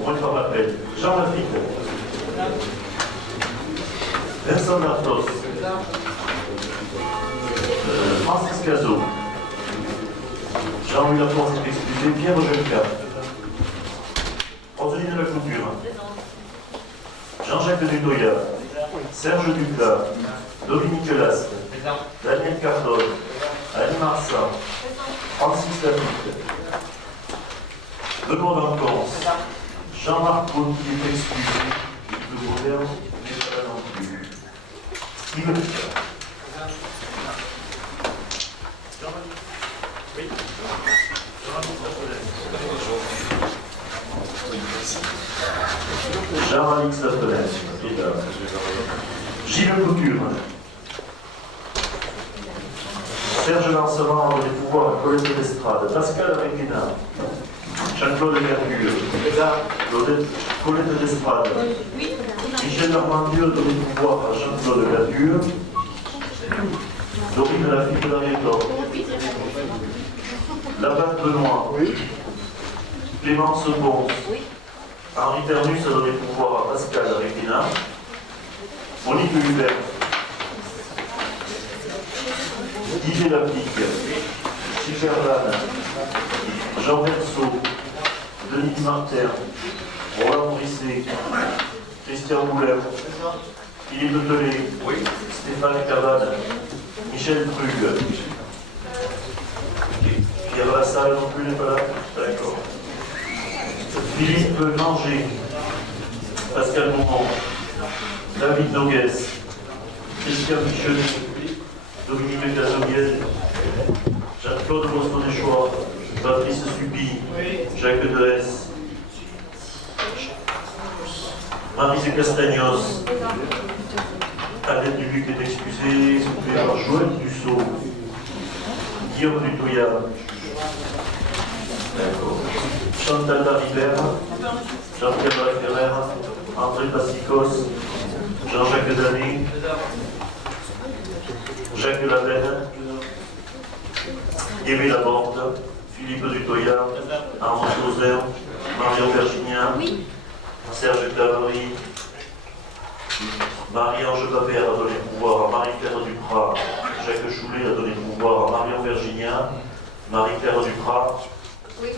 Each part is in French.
Au moins, il ne m'appelle. Jean Lafitte. Vincent Dartos. Francis Cazot. Jean-Louis Laporte s'est excusé. Pierre Ojelka. Roseline Lacouture. Jean-Jacques Dutoya. Serge Duclas. Dominique Lasque. Daniel Cardone. Annie Marsan. Francis Lafitte. Benoît Danconce. Jean-Marc Paul qui est excusé. Le gouverne n'est pas là non plus. Steve Lucas. Jean-Alix Lafonesse. Gilles Couture. Serge Lancement dans les pouvoirs à Colette d'Estrade. Pascal Requena. Jean-Claude Gardure. Colette d'Estrade. Michel Normandieu dans les pouvoirs à Jean-Claude Gardure. Dorine Lafitte d'Arieton. Laval Benoît. Clémence Bon. Henri Ternus a donné pouvoir à Pascal Requena. Monique Hubert. Didier Laplique. Schiffer Lannes. Jean Verseau. Denis Martin. Roland Brisset. Christian Moulin. Philippe Tellet. Stéphane Cabane. Michel Krug. Pierre Lassalle non plus n'est pas là. D'accord. Philippe Manger. Pascal Mourant. David Nogues. Christian Michelet. Dominique Cazoguel. Jean-Claude Boston-Deschouard. Patrice Subi. Jacques Delès. Marise Castagnos. Annette Dubuc est excusée, s'occupée par Joël Dussault. Guillaume Dutoya. D'accord. Chantal Laribert. Jean-Pierre Ferrer. André Passicos. Jean-Jacques Dané. Jacques Lavenne. Yévé Laborde. Philippe Dutoya. Armand Sauzer. Marion Virginia. Serge Claverie. Marie-Ange Babert a donné pouvoir à Marie-Claire Duprat. Jacques Choulet a donné pouvoir à Marion Virginia. Marie-Claire Duprat. Oui.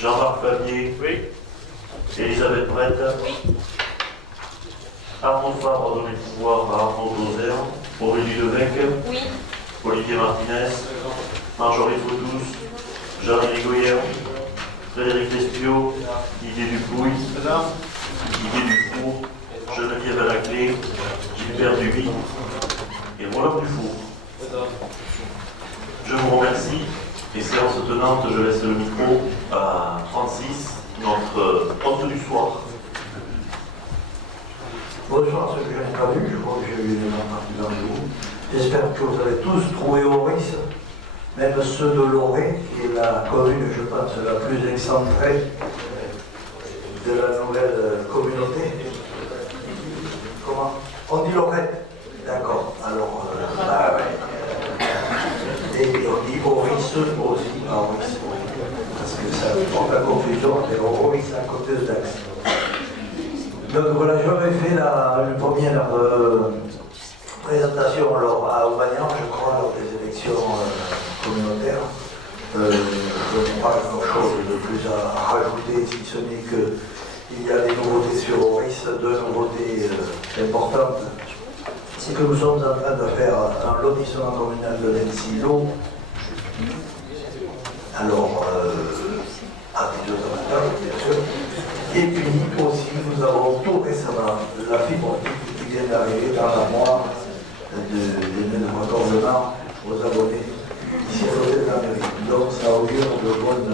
Jean-Marc Fabier. Oui. Elisabeth Brett. Oui. Arnaud Fabre a donné pouvoir à Arnaud Dozer. Aurélie Levesque. Oui. Olivier Martinez. Marjorie Fautous. Jean-Élie Goyer. Frédéric Lespio. Didier Dupouille. Didier Dufour. Geneviève Alaclé, Gilbert Duby et Roland Dufour. Je vous remercie et séance tenante, je laisse le micro à Francis, notre hôte du soir. Bonsoir ceux que je n'ai pas vus, je crois que j'ai vu les gens partis de vous. J'espère que vous avez tous trouvé Auris, même ceux de Loré, qui est la commune, je pense, la plus excentrée de la nouvelle communauté. Comment? On dit Lorette. D'accord. Alors, bah ouais. Et on dit Auris aussi, Auris. Parce que ça porte la confusion avec Auris à côté de Dax. Donc voilà, j'avais fait une première présentation alors, à Aubagnan, je crois, lors des élections communautaires. Je n'ai pas grand-chose de plus à rajouter, si ce n'est que il y a des nouveautés sur Auris, deux nouveautés importantes. C'est que nous sommes en train de faire un lotissement communal de l'Ensilo. Alors, avec deux amateurs, bien sûr. Et puis aussi, nous avons tout récemment la fibre optique qui vient d'arriver dans l'armoire des raccordements aux abonnés ici à côté de la mairie. Donc, ça augure de bonnes.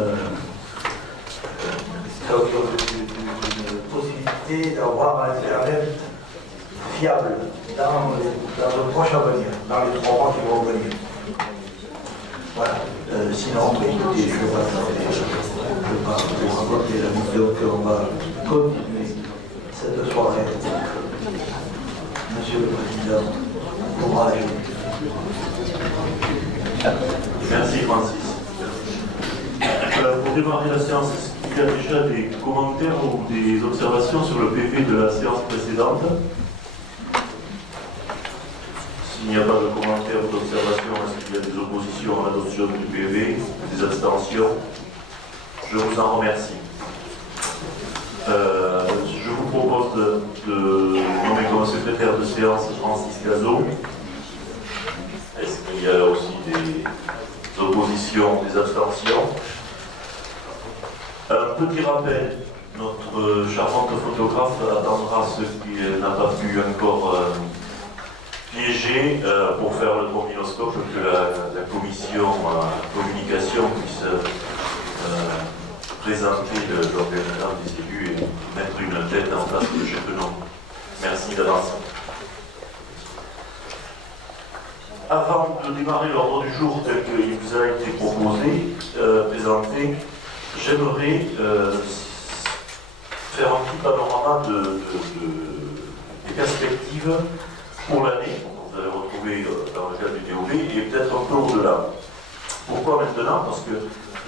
Ça augure d'une possibilité d'avoir un Internet fiable dans le proche avenir, dans les 3 mois qui vont venir. Voilà. Sinon, écoutez, je ne vais pas vous raconter la vidéo qu'on va continuer cette soirée. Monsieur le Président, courage. Merci Francis. Pour démarrer la séance, y a déjà des commentaires ou des observations sur le PV de la séance précédente? S'il n'y a pas de commentaires ou d'observations, est-ce qu'il y a des oppositions à l'adoption du PV, des abstentions? Je vous en remercie. Je vous propose de nommer comme secrétaire de séance Francis Cazot. Est-ce qu'il y a aussi des oppositions, des abstentions? Un petit rappel, notre charmante photographe attendra ce qui n'a pas pu encore piéger pour faire le trombinoscope, que la commission communication puisse présenter l'organigramme des élus et mettre une tête en place de chaque nom. Merci d'avance. Avant de démarrer l'ordre du jour tel qu'il vous a été proposé, présenté, j'aimerais faire un petit panorama des perspectives pour l'année, qu'on vous allez retrouver dans le cadre du DOB, et peut-être un peu au-delà. Pourquoi maintenant? Parce que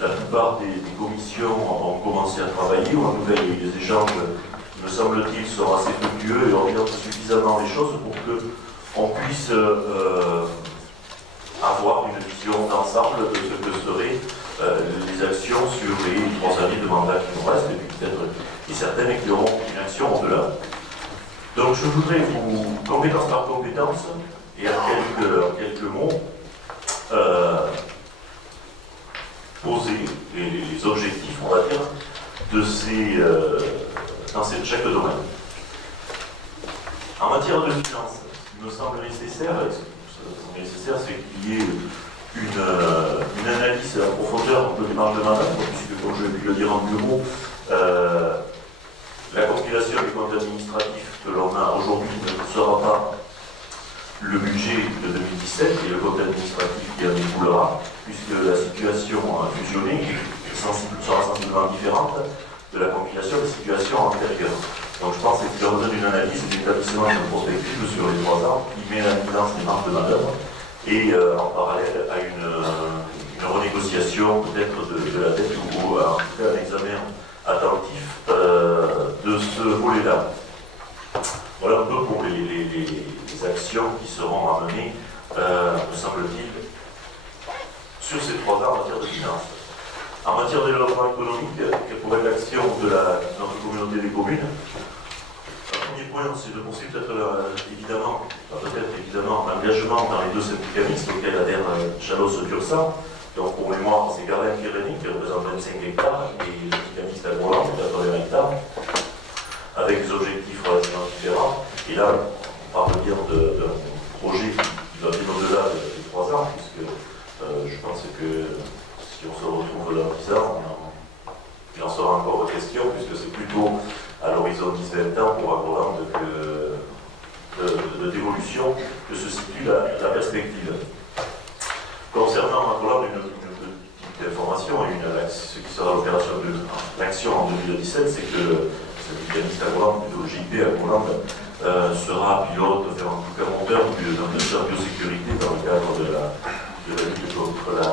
la plupart des commissions ont commencé à travailler, on a nouvelle des échanges, me semble-t-il, sont assez fructueux et orientent suffisamment les choses pour qu'on puisse avoir une vision d'ensemble de ce que seraient les actions sur les 3 années de mandat qui nous restent, et puis peut-être certaines qui auront une action au-delà. Donc je voudrais vous, compétence par compétence, et en quelques mots, poser les objectifs, on va dire, de dans chaque domaine. En matière de finances, il me semble nécessaire, c'est qu'il y ait une analyse en profondeur un peu des marges de manœuvre, puisque, comme je vais le dire en bureau, la compilation des comptes administratifs que l'on a aujourd'hui ne sera pas le budget de 2017 et le compte administratif qui en découlera, puisque la situation fusionnée sera sensiblement différente de la compilation des situations antérieures. Donc je pense qu'il y aura une analyse d'établissement de prospective sur les 3 ans qui met en évidence les marges de manœuvre et en parallèle à une renégociation peut-être de la dette ou en tout cas un examen attentif de ce volet-là. Voilà un peu pour les actions qui seront amenées, me semble-t-il, sur ces 3 ans en matière de finances. En matière de développement économique, quelle pourrait être l'action de notre communauté des communes? Le premier point, c'est de poursuivre évidemment l'engagement dans les 2 syndicats mixtes auxquels adhèrent Chalosse-Tursan. Donc pour mémoire, c'est Gardin-Pyrénées qui représente 25 hectares et le syndicat mixte à Groland qui a 80 hectares, avec des objectifs relativement différents. Et là, on parle bien d'un projet qui va bien au-delà des 3 ans, puisque je pense que si on se retrouve dans 10 ans, il en sera encore question, puisque c'est plutôt à l'horizon 10-20 ans pour Agroland d'évolution que se situe la perspective. Concernant Agroland, une petite information, ce qui sera l'opération de l'action en 2017, c'est que le syndicat Agroland, plutôt le JP Agroland, sera pilote, en tout cas monteur d'un cluster biosécurité dans le cadre de la lutte contre la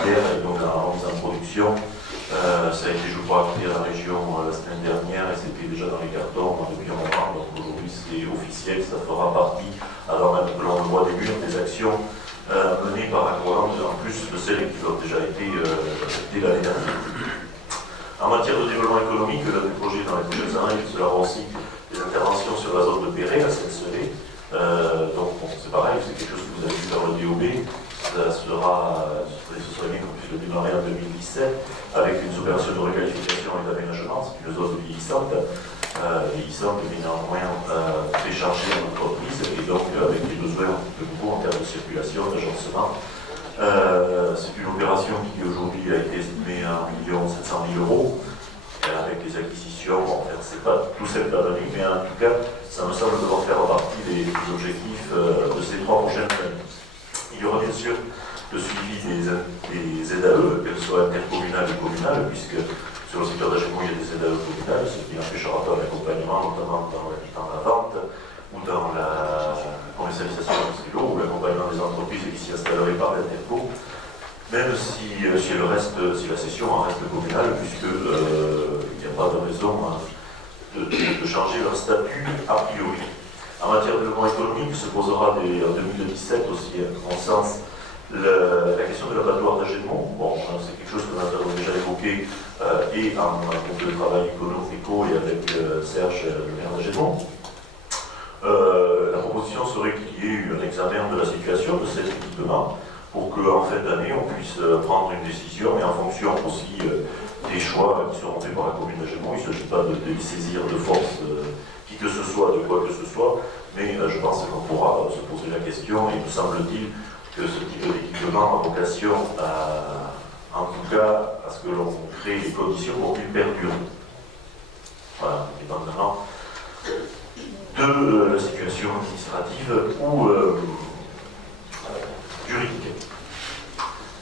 terre et donc la remise en production. Ça a été, je crois, acté à la région la semaine dernière et c'était déjà dans les cartons depuis un moment. Donc aujourd'hui, c'est officiel, ça fera partie, avant même que l'on le voit des murs, des actions menées par Agroland, en plus de celles qui ont déjà été acceptées l'année dernière. En matière de développement économique, l'un des projets dans les prochaines années sera aussi des interventions sur la zone de Perret, la Seine-Selé. Donc bon, c'est pareil, c'est quelque chose que vous avez vu dans le DOB. Ce serait bien qu'on puisse le démarrer en 2017 avec une opération de requalification et d'aménagement. C'est une zone vieillissante, mais néanmoins très chargée en entreprise et donc avec des besoins de nouveau en termes de circulation, d'agencement. C'est une opération qui aujourd'hui a été estimée à 1 700 000 €. Avec les acquisitions, bon, c'est pas tout cette année, mais en tout cas, ça me semble devoir faire partie des objectifs de ces 3 prochaines années. Il y aura bien sûr le suivi des ZAE, qu'elles soient intercommunales et communales, puisque sur le secteur d'HMO, il y a des ZAE communales, ce qui n'empêchera pas l'accompagnement, notamment dans la vente ou dans la commercialisation du stylo, ou l'accompagnement des entreprises qui s'y installeraient par l'interco, même si la session en reste communale, puisque raison de changer leur statut a priori. En matière de développement économique, se posera en 2017 aussi, à mon sens, la question de l'abattoir d'Agenmont. Bon, c'est quelque chose que nous avons déjà évoqué et en groupe de travail éco et avec Serge, le maire d'Agenmont. La proposition serait qu'il y ait eu un examen de la situation de cet équipement pour qu'en fin d'année, on puisse prendre une décision et en fonction aussi des choix qui seront faits par la commune d'Agenmont. Il ne s'agit pas de les saisir de force qui que ce soit, de quoi que ce soit, mais je pense qu'on pourra se poser la question et il me semble-t-il que ce type d'équipement a vocation en tout cas à ce que l'on crée les conditions pour qu'il perdure. Voilà, dépendamment de la situation administrative ou juridique.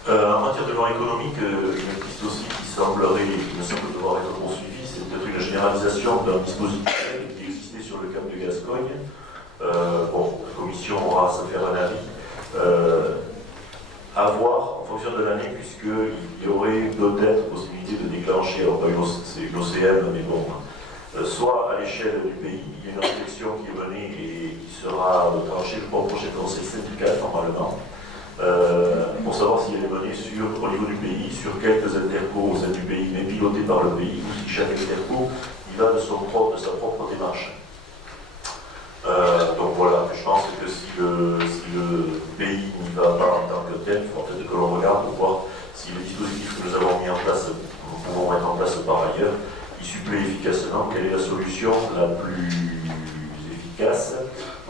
En matière de loi économique, une piste aussi qui me semble devoir être poursuivie, c'est peut-être une généralisation d'un dispositif qui existait sur le cap de Gascogne. Bon, la commission aura à se faire un avis. À voir en fonction de l'année, puisqu'il y aurait peut-être possibilité de déclencher, alors pas une OCM, mais bon, soit à l'échelle du pays, il y a une réflexion qui est menée et qui sera tranchée au prochain conseil syndical normalement, pour savoir si elle est menée au niveau du pays, sur quelques intercos au sein du pays, mais pilotés par le pays, ou si chaque interco y va de sa propre démarche. Donc voilà, je pense que si le pays n'y va pas en tant que tel, il faudra peut-être que l'on regarde pour voir si les dispositifs que nous avons mis en place, nous pouvons mettre en place par ailleurs, y suppléent efficacement. Quelle est la solution la plus efficace,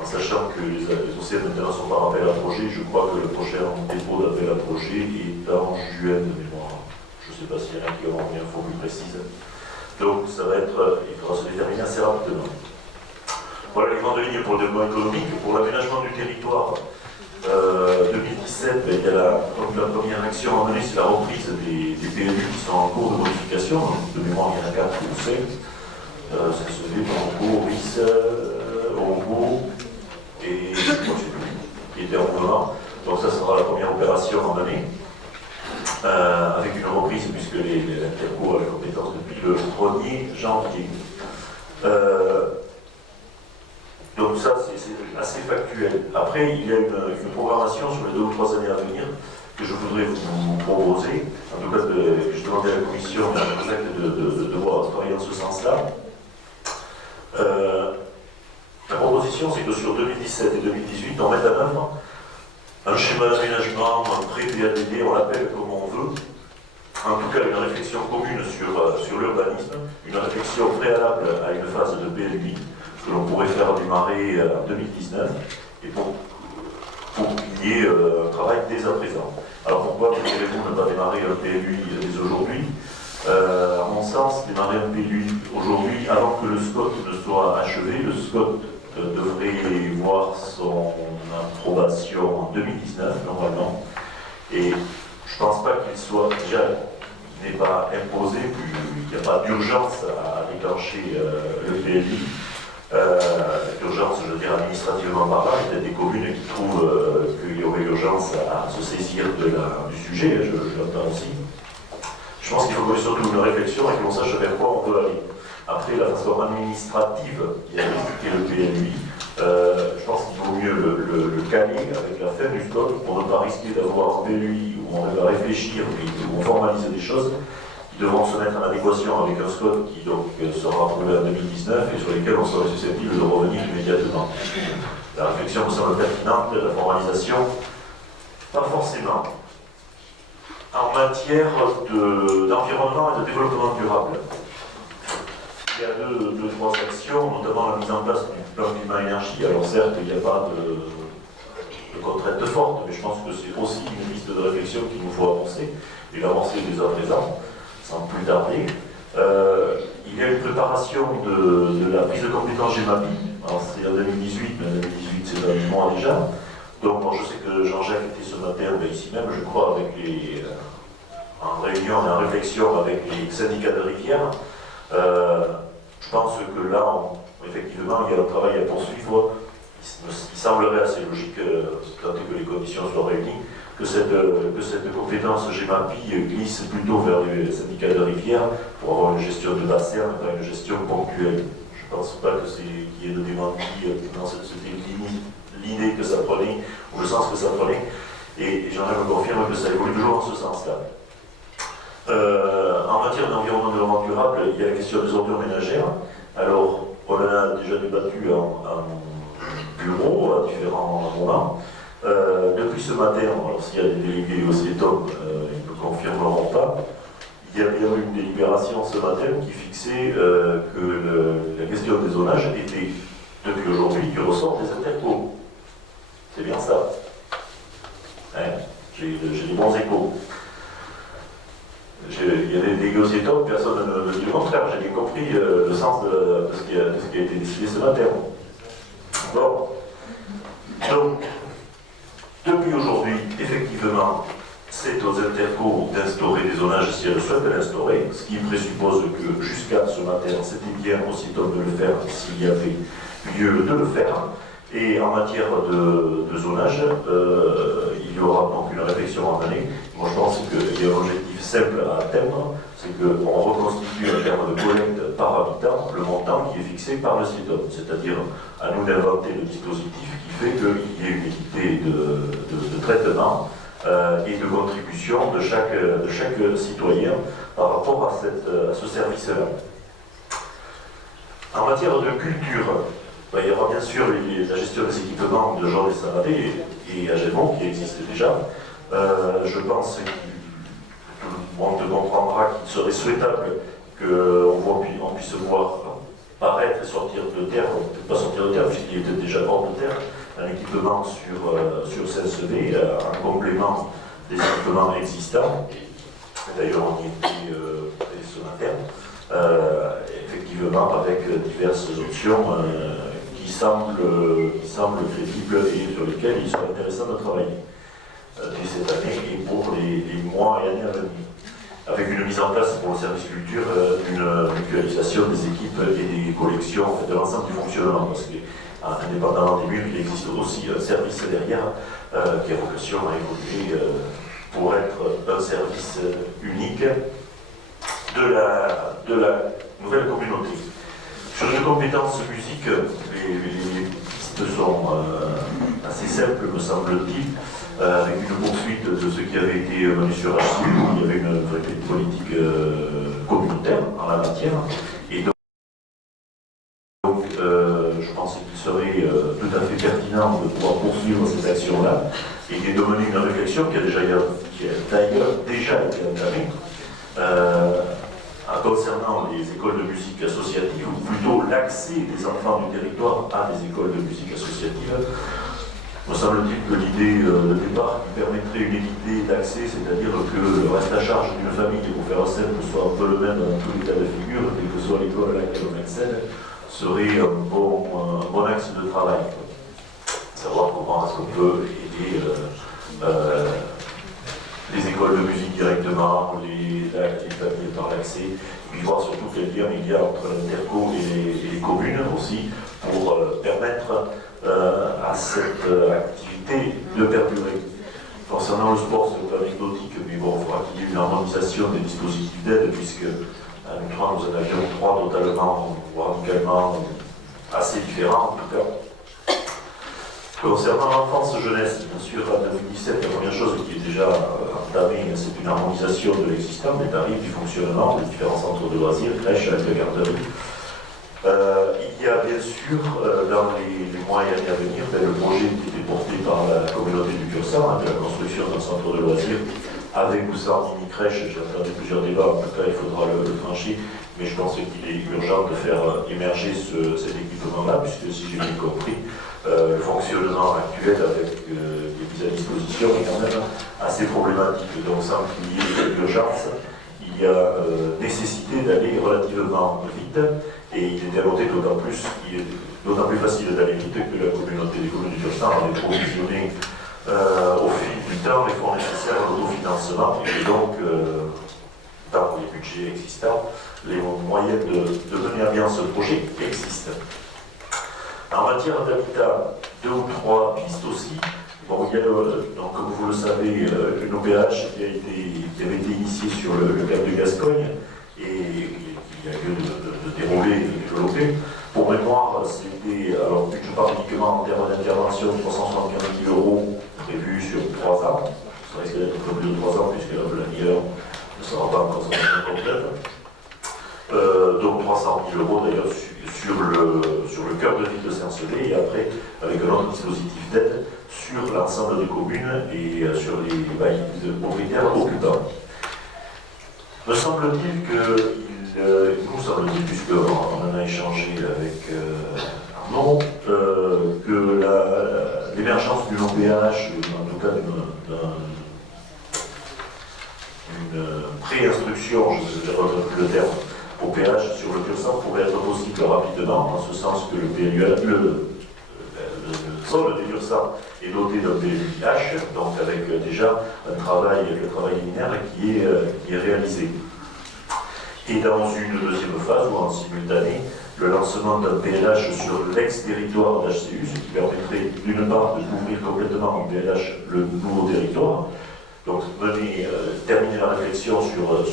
en sachant que les OCM maintenant sont par appel à projet. Je crois que le prochain dépôt d'appel à projet est en juin de mémoire. Je ne sais pas s'il y en a qui auront une info plus précise. Donc ça va être, il faudra se déterminer assez rapidement. Voilà les grandes lignes pour le développement économique. Pour l'aménagement du territoire, 2017, il y a la première action à mener, c'est la reprise des PLU qui sont en cours de modification. De mémoire, il y en a 4 ou 5. Ça se fait Banco, RIS, Ongo et je crois que c'est tout qui était en mouvement. Donc ça sera la première opération à mener. Avec une reprise puisque l'Interco a la compétence depuis le 1er janvier. Donc ça, c'est assez factuel. Après, il y a une programmation sur les 2 ou 3 années à venir que je voudrais vous proposer. En tout cas, je demandais à la commission de voir travailler dans ce sens-là. La proposition, c'est que sur 2017 et 2018, on mette en œuvre un schéma d'aménagement, un pré-PADD, on l'appelle comme on veut. En tout cas, une réflexion commune sur l'urbanisme, une réflexion préalable à une phase de PLUI, que l'on pourrait faire démarrer en 2019, et pour qu'il y ait un travail dès à présent. Alors pourquoi voulez-vous ne pas démarrer un PLUI dès aujourd'hui? À mon sens, démarrer un PLUI aujourd'hui, avant que le SCOT ne soit achevé, le SCOT devrait voir son approbation en 2019, normalement, et je ne pense pas qu'il soit déjà, il n'est pas imposé, il n'y a pas d'urgence à déclencher le PLUI. L'urgence, je veux dire, administrativement parlant, il y a des communes qui trouvent qu'il y aurait urgence à se saisir du sujet, je l'entends aussi. Je pense qu'il faut surtout une réflexion et que l'on sache vers quoi on veut aller. Après, la façon administrative qui a expliqué le PLUI, je pense qu'il vaut mieux le caler avec la fin du SCOT pour ne pas risquer d'avoir un PLUI où on va réfléchir et où on formalise des choses qui devront se mettre en adéquation avec un SCOT qui donc sera approuvé en 2019 et sur lesquels on serait susceptible de revenir immédiatement. La réflexion me semble pertinente, la formalisation, pas forcément. En matière d'environnement et de développement durable, il y a deux, trois actions, notamment la mise en place du plan climat-énergie. Alors certes, il n'y a pas de contraintes fortes, mais je pense que c'est aussi une liste de réflexion qu'il nous faut avancer, et l'avancer dès à présent, sans plus tarder. Il y a une préparation de la prise de compétence GEMAPI. Alors c'est en 2018, mais en 2018 c'est dans 8 mois déjà. Donc bon, je sais que Jean-Jacques était ce matin ici même, je crois, avec en réunion et en réflexion avec les syndicats de rivière. Je pense que là, effectivement, il y a un travail à poursuivre. Il semblerait assez logique, tant que les conditions soient réunies, que cette compétence GEMAPI glisse plutôt vers les syndicats de rivière pour avoir une gestion de bassin, pas une gestion ponctuelle. Je ne pense pas qu'il y ait de démenti dans c'était l'idée que ça prenait, ou le sens que ça prenait, et j'en confirme que ça évolue toujours dans ce sens-là. En matière d'environnement durable, il y a la question des ordures ménagères. Alors, on en a déjà débattu en bureau à différents moments. Depuis ce matin, alors s'il y a des délégués au CETOM, ils ne confirmeront pas, il y a bien eu une délibération ce matin qui fixait que la question des zonages était, depuis aujourd'hui, du ressort des intercos. C'est bien ça. Hein, j'ai des bons échos. Il y a des délégués au CETOM, personne ne dit le contraire. J'ai bien compris le sens de ce qui a été décidé ce matin. Bon. Donc, depuis aujourd'hui, effectivement, c'est aux intercos d'instaurer des zonages si elles souhaitent l'instaurer, ce qui présuppose que jusqu'à ce matin, c'était bien au CETOM de le faire s'il y avait lieu de le faire. Et en matière de zonage, il y aura donc une réflexion à mener. Moi, je pense qu'il y a un objectif simple à atteindre, c'est qu'on reconstitue en termes de collecte par habitant le montant qui est fixé par le CETOM, c'est-à-dire à nous d'inventer le dispositif qui fait qu'il y ait une équité de traitement et de contribution de chaque citoyen par rapport à ce service-là. En matière de culture, il y aura bien sûr la gestion des équipements de Jean Saradé et Agemont qui existent déjà. Je pense que tout le monde comprendra qu'il serait souhaitable qu'on puisse voir paraître et sortir de terre, peut-être pas sortir de terre puisqu'il était déjà hors de terre, un équipement sur CSV en complément des équipements existants. D'ailleurs, on y était ce matin, effectivement avec diverses options qui semblent crédibles et sur lesquelles il serait intéressant de travailler dès cette année et pour les mois et années à venir. Avec une mise en place pour le service culture d'une mutualisation des équipes et des collections, de l'ensemble du fonctionnement, parce qu'indépendamment des murs, il existe aussi un service derrière qui a vocation à évoluer pour être un service unique de la nouvelle communauté. Sur les compétences musique, les pistes sont assez simples, me semble-t-il, avec une poursuite de ce qui avait été mené sur HCU, où il y avait une vraie politique communautaire en la matière. Et donc je pense qu'il serait tout à fait pertinent de pouvoir poursuivre ces actions-là et de mener une réflexion qui a d'ailleurs déjà été entamée. Concernant les écoles de musique associatives, ou plutôt l'accès des enfants du territoire à des écoles de musique associatives, me semble-t-il que l'idée de départ qui permettrait une équité d'accès, c'est-à-dire que le reste à charge d'une famille, pour faire un simple, soit un peu le même dans tous les cas de figure, quelle que soit l'école à laquelle on accède, serait un bon axe de travail. Savoir comment est-ce qu'on peut aider les écoles de musique directement, les familles par l'accès, et puis voir surtout quel lien il y a entre l'interco et les communes aussi, pour permettre à cette activité de perdurer. Concernant le sport, c'est un peu anecdotique, mais bon, il faudra qu'il y ait une harmonisation des dispositifs d'aide, puisque à nous en avions 3 totalement, voire radicalement assez différents en tout cas. Concernant l'enfance-jeunesse, bien sûr, en 2017, la première chose qui est déjà entamée, c'est une harmonisation de l'existant, des tarifs, du fonctionnement des différents centres de loisirs, crèches, avec la garderie. Il y a bien sûr, dans les mois et années à venir, le projet qui était porté par la communauté du Cursan, de la construction d'un centre de loisirs, avec ou sans mini-crèche. J'ai entendu plusieurs débats, en tout cas il faudra le trancher, mais je pense qu'il est urgent de faire émerger cet équipement-là, puisque si j'ai bien compris, le fonctionnement actuel avec les mises à disposition est quand même assez problématique. Donc sans qu'il y ait d'urgence, il y a nécessité d'aller relativement vite, et il est démontré d'autant plus facile d'aller vite que la communauté des communes du Cursan avait provisionné au fil du temps les fonds nécessaires à l'autofinancement, et donc dans les budgets existants, les moyens de mener à bien ce projet existent. En matière d'habitat, 2 ou 3 pistes aussi. Bon, il y a, donc, comme vous le savez, une OPH qui avait été initiée sur le cap de Gascogne et qui a lieu de dérouler et de développer. Pour mémoire, c'était, alors je parle uniquement en termes d'intervention, 375 000 € prévus sur 3 ans. Ça risque d'être un peu plus de 3 ans puisque la planilleur ne sera pas encore complète. Donc 300 000 € d'ailleurs sur le cœur de ville de Saint-Sevé et après avec un autre dispositif d'aide sur l'ensemble des communes et sur les propriétaires occupants. Me semble-t-il nous semble-t-il, puisqu'on en a échangé avec Arnaud, que l'émergence d'une OPH, en tout cas d'une pré-instruction, je ne reprends plus le terme, OPH sur le Pur-Sang pourrait être possible rapidement, en ce sens que le sol des Pur-Sang est doté d'un PLUH, donc avec déjà le travail linéaire qui est réalisé. Et dans une deuxième phase, ou en simultané, le lancement d'un PLH sur l'ex-territoire d'HCU, ce qui permettrait d'une part de couvrir complètement en PLH le nouveau territoire, donc terminer la réflexion sur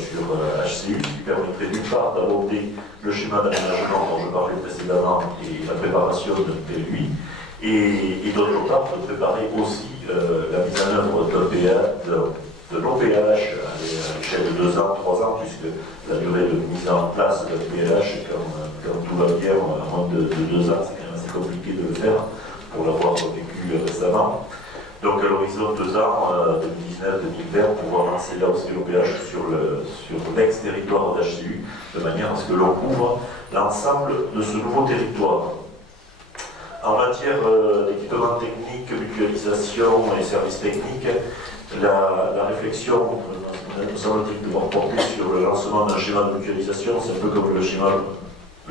HCU, qui permettrait d'une part d'aborder le schéma d'aménagement dont je parlais précédemment et la préparation d'un PLUI, et d'autre part de préparer aussi la mise en œuvre de l'OPH à l'échelle de 2 ans, 3 ans, puisque la durée de mise en place d'un PLH, quand tout va bien, à moins de 2 ans, c'est quand même assez compliqué de le faire, pour l'avoir vécu récemment. Donc à l'horizon de 2 ans, 2019-2020, pouvoir lancer là aussi l'OPH sur l'ex-territoire d'HCU, de manière à ce que l'on couvre l'ensemble de ce nouveau territoire. En matière d'équipement technique, mutualisation et services techniques, la réflexion, nous semble-t-il, devoir porter sur le lancement d'un schéma de mutualisation. C'est un peu comme le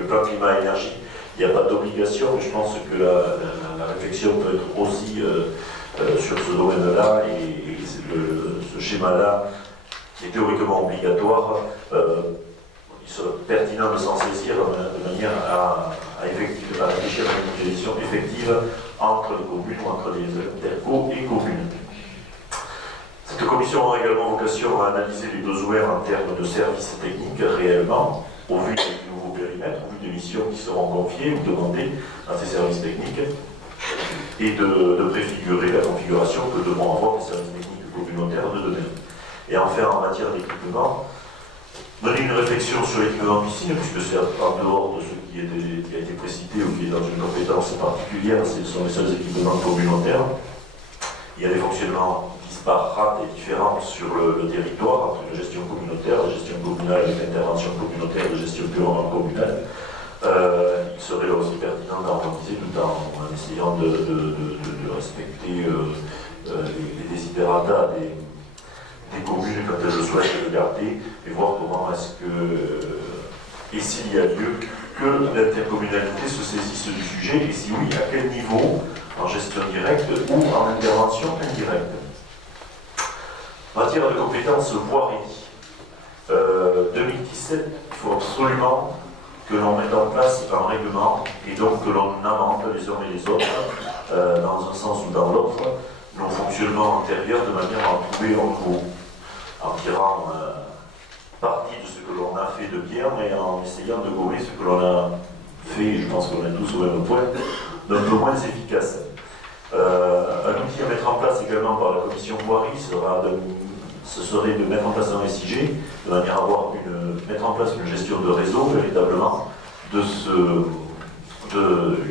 plan climat-énergie. Il n'y a pas d'obligation, mais je pense que la réflexion peut être aussi sur ce domaine-là, et ce schéma-là est théoriquement obligatoire. Il serait pertinent de s'en saisir de manière à réfléchir à une mutualisation effective entre les communes ou entre les intercos et communes. Cette commission aura également vocation à analyser les besoins en termes de services techniques réellement, au vu du nouveau périmètre, au vu des missions qui seront confiées ou demandées à ces services techniques, et de préfigurer la configuration que devront avoir les services techniques communautaires de demain. Et enfin, en matière d'équipement, mener une réflexion sur l'équipement piscine, puisque c'est en dehors de ce qui a été précité ou qui est dans une compétence particulière, ce sont les seuls équipements communautaires. Il y a des fonctionnements disparates et différents sur le territoire, entre une gestion communautaire, la gestion communale avec l'intervention communautaire, la gestion purement communale. Il serait là aussi pertinent d'harmoniser tout en essayant de respecter les desiderata des communes quand elles souhaitent le garder, et voir comment est-ce que, et s'il y a lieu, que l'intercommunalité se saisisse du sujet, et si oui, à quel niveau, en gestion directe ou en intervention indirecte. En matière de compétences voirie, 2017, il faut absolument que l'on mette en place un règlement et donc que l'on amende les uns et les autres, dans un sens ou dans l'autre, nos fonctionnements antérieurs de manière à en trouver un nouveau, en tirant parti de ce que l'on a fait de bien et en essayant de gommer ce que l'on a fait, je pense qu'on est tous au même point, d'un peu moins efficace. Un outil à mettre en place également par la commission voirie ce serait de mettre en place un SIG, de manière à mettre en place une gestion de réseau véritablement, une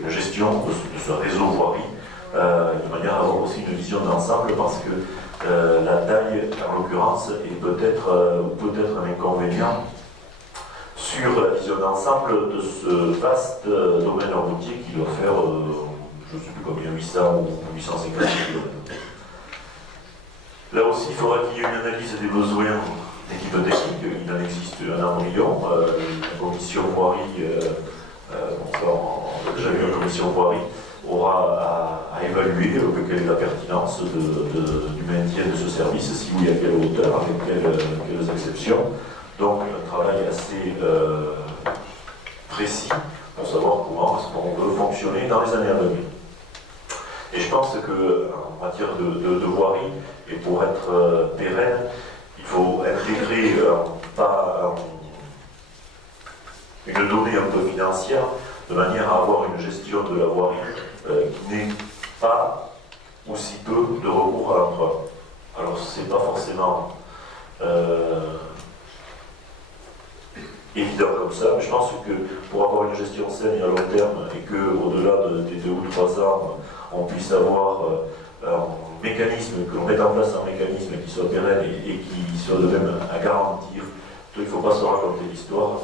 gestion de ce réseau voirie, de manière à avoir aussi une vision d'ensemble, parce que la taille, en l'occurrence, est peut-être un inconvénient sur la vision d'ensemble de ce vaste domaine routier qui doit faire, je ne sais plus combien, 800 ou 850 km. Là aussi, il faudra qu'il y ait une analyse des besoins d'équipe technique. Il en existe un embryon. La commission voirie, on a déjà vu la commission voirie, aura à évaluer quelle est la pertinence du maintien de ce service, si oui, à quelle hauteur, avec quelles exceptions. Donc, un travail assez précis pour savoir comment est-ce qu'on veut fonctionner dans les années à venir. Et je pense qu'en matière de voirie, et pour être pérenne, il faut intégrer pas une donnée un peu financière, de manière à avoir une gestion de la voirie qui n'ait pas aussi peu de recours à l'emprunt. Alors c'est pas forcément évident comme ça, mais je pense que pour avoir une gestion saine et à long terme, et qu'au-delà des 2 ou 3 ans, on puisse avoir un mécanisme, que l'on mette en place un mécanisme qui soit pérenne et qui soit de même à garantir. Il ne faut pas se raconter l'histoire,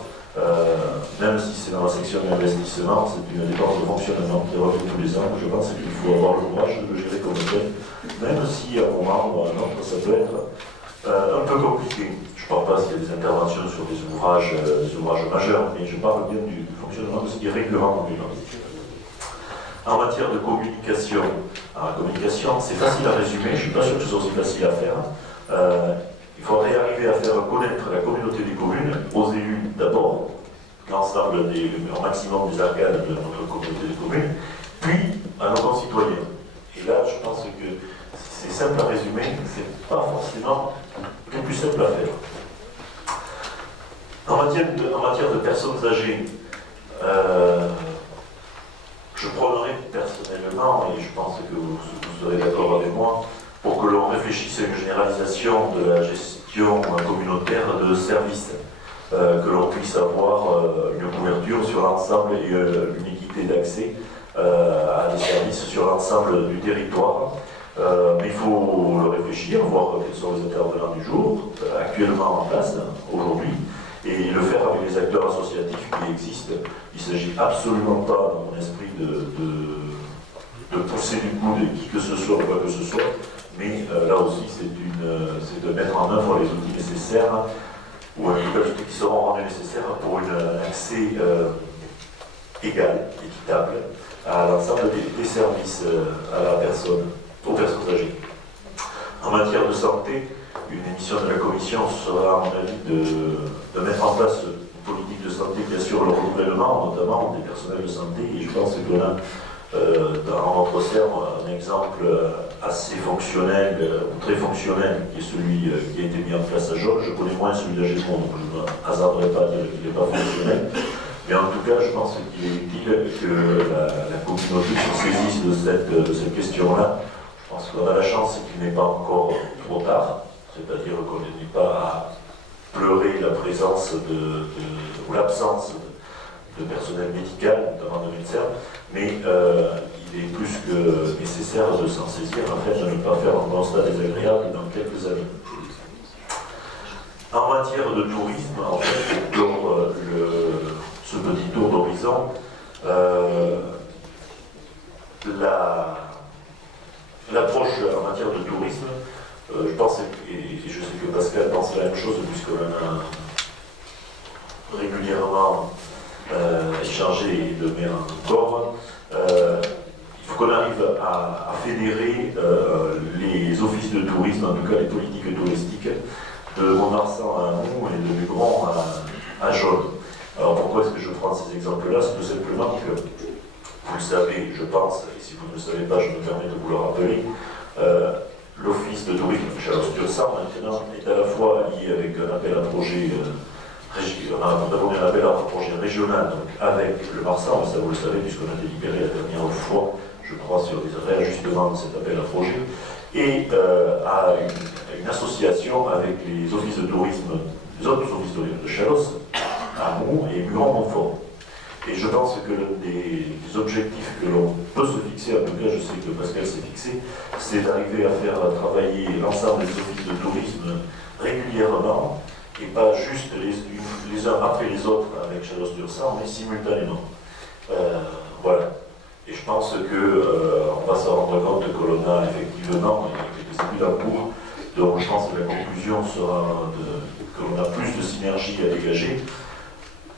même si c'est dans la section d'investissement, c'est une dépense de fonctionnement qui revient tous les ans. Je pense qu'il faut avoir le courage de le gérer comme tel, même si à un moment ou à un autre, ça peut être un peu compliqué. Je ne parle pas s'il y a des interventions sur des ouvrages majeurs, mais je parle bien du fonctionnement de ce qui est règlement. En matière de communication, la communication, c'est facile à résumer, je ne suis pas sûr que ce soit aussi facile à faire. Il faudrait arriver à faire connaître la communauté des communes aux élus d'abord, l'ensemble au maximum des arcanes de notre communauté des communes, puis à nos concitoyens. Et là, je pense que c'est simple à résumer, c'est pas forcément le plus simple à faire. En matière de personnes âgées, je prônerais personnellement, et je pense que vous serez d'accord avec moi, pour que l'on réfléchisse à une généralisation de la gestion communautaire de services, que l'on puisse avoir une couverture sur l'ensemble et une équité d'accès à des services sur l'ensemble du territoire. Mais il faut le réfléchir, voir quels sont les intervenants du jour, actuellement en place, aujourd'hui, et le faire avec les acteurs associatifs qui existent. Il ne s'agit absolument pas, dans mon esprit, de pousser du coup de qui que ce soit ou quoi que ce soit, mais là aussi c'est de mettre en œuvre les outils nécessaires, ou en tout cas les outils qui seront rendus nécessaires pour un accès égal, équitable, à l'ensemble des services à la personne, aux personnes âgées. En matière de santé, une émission de la Commission sera, à mon avis, de mettre en place une politique de santé qui assure le renouvellement, notamment des personnels de santé, et je pense qu'on a dans notre serre un exemple assez fonctionnel, ou très fonctionnel, qui est celui qui a été mis en place à Jauge. Je connais moins celui d'Agémont, donc je ne hasarderai pas à dire qu'il n'est pas fonctionnel. Mais en tout cas, je pense qu'il est utile que la communauté se saisisse de cette question-là. Je pense qu'on a la chance qu'il n'est pas encore trop tard, c'est-à-dire qu'on n'est pas à pleurer la présence ou l'absence de personnel médical, notamment de médecins, mais il est plus que nécessaire de s'en saisir afin de ne pas faire un constat désagréable dans quelques années. En matière de tourisme, en fait, pour ce petit tour d'horizon, l'approche en matière de tourisme, je pense, et je sais que Pascal pense la même chose puisqu'on en a régulièrement échangé et donné encore, il faut qu'on arrive à fédérer les offices de tourisme, en tout cas les politiques touristiques, de Mont-de-Marsan à Hamon et de Mugron à Jaune. Alors pourquoi est-ce que je prends ces exemples-là? C'est tout simplement que, vous le savez, je pense, et si vous ne le savez pas, je me permets de vous le rappeler, l'office de tourisme de Chalosse-sur-Sarre maintenant est à la fois lié avec un appel à projet régional, donc avec le Marsan, ça vous le savez puisqu'on a délibéré la dernière fois, je crois, sur des réajustements de cet appel à projet, et à une association avec les offices de tourisme, les autres offices de tourisme de Chalosse, Hamon et Mugron-Montfort. Et je pense que l'un des objectifs que l'on peut se fixer, en tout cas je sais que Pascal s'est fixé, c'est d'arriver à faire travailler l'ensemble des offices de tourisme régulièrement, et pas juste les uns après les autres avec Chalosse-sur-Sarre, mais simultanément. Voilà. Et je pense qu'on va se rendre compte que l'on a effectivement des études en cours, donc je pense que la conclusion sera que l'on a plus de synergie à dégager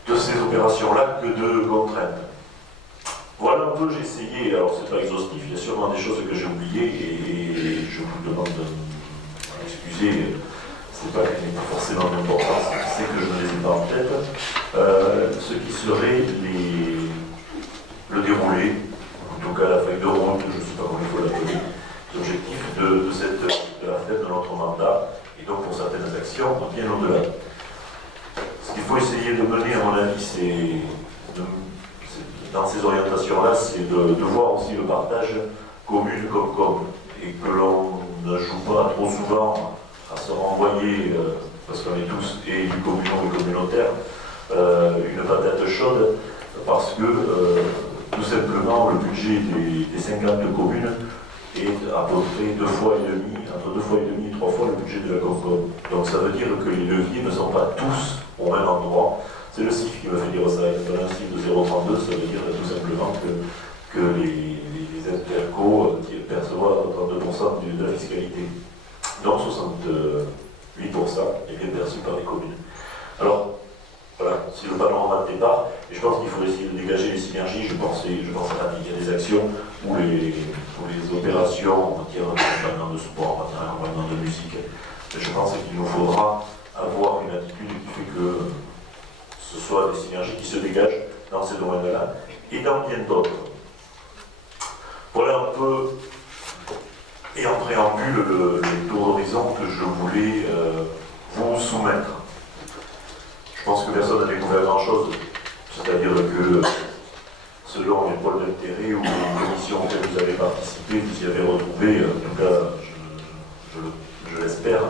de ces opérations-là que de contraintes. Voilà un peu, j'ai essayé, alors c'est pas exhaustif, il y a sûrement des choses que j'ai oubliées et je vous demande de m'excuser, c'est pas qu'il n'y ait pas forcément d'importance, c'est que je ne les ai pas en tête. Ce qui serait le déroulé, en tout cas la feuille de route, je ne sais pas comment il faut dans ces orientations-là, c'est de voir aussi le partage commune comme, et que l'on ne joue pas trop souvent à se renvoyer, parce qu'on est tous élus communaux et communautaires, une patate chaude, parce que tout simplement le budget des 50 communes est à peu près 2 fois et demi, entre 2 fois et demi et 3 fois le budget de la Concorde. Donc ça veut dire que les leviers ne sont pas tous au même endroit. C'est le CIF qui me fait dire ça, il y a un CIF de 0,32, ça veut dire tout simplement que les intercos perçoivent 32% de la fiscalité. Donc 68% est bien perçu par les communes. Alors, voilà, c'est le panorama de départ, et je pense qu'il faut essayer de dégager les synergies. Je pense qu'il y a des actions où les opérations, on va dire un accompagnement de sport, on va dire un accompagnement de musique, je pense qu'il nous faudra avoir une attitude qui fait que ce soit des synergies qui se dégagent dans ces domaines-là, et dans bien d'autres. Voilà un peu, et en préambule, les tours d'horizon que je voulais vous soumettre. Je pense que personne n'a découvert grand-chose, c'est-à-dire que selon les pôles d'intérêt ou les commissions auxquelles vous avez participé, vous y avez retrouvé, en tout cas, je l'espère,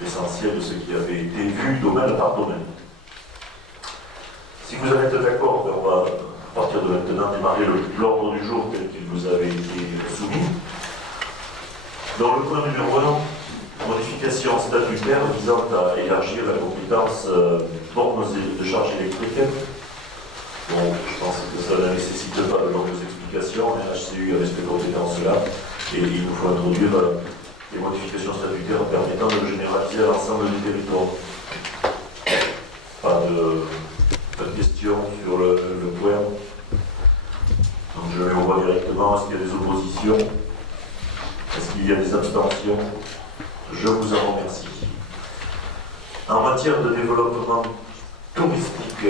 l'essentiel de ce qui avait été vu domaine par domaine. Si vous en êtes d'accord, on va, à partir de maintenant, démarrer l'ordre du jour tel qu'il vous avait été soumis. Dans le point numéro 1, modification statutaire visant à élargir la compétence bornes de charge électrique. Bon, je pense que ça ne nécessite pas de longues explications. La HCU avait cette compétence-là et il nous faut introduire des modifications statutaires permettant de le généraliser à l'ensemble du territoire. Pas de question sur le point. Donc je vais au voix directement. Est-ce qu'il y a des oppositions? Est-ce qu'il y a des abstentions? Je vous en remercie. En matière de développement touristique, je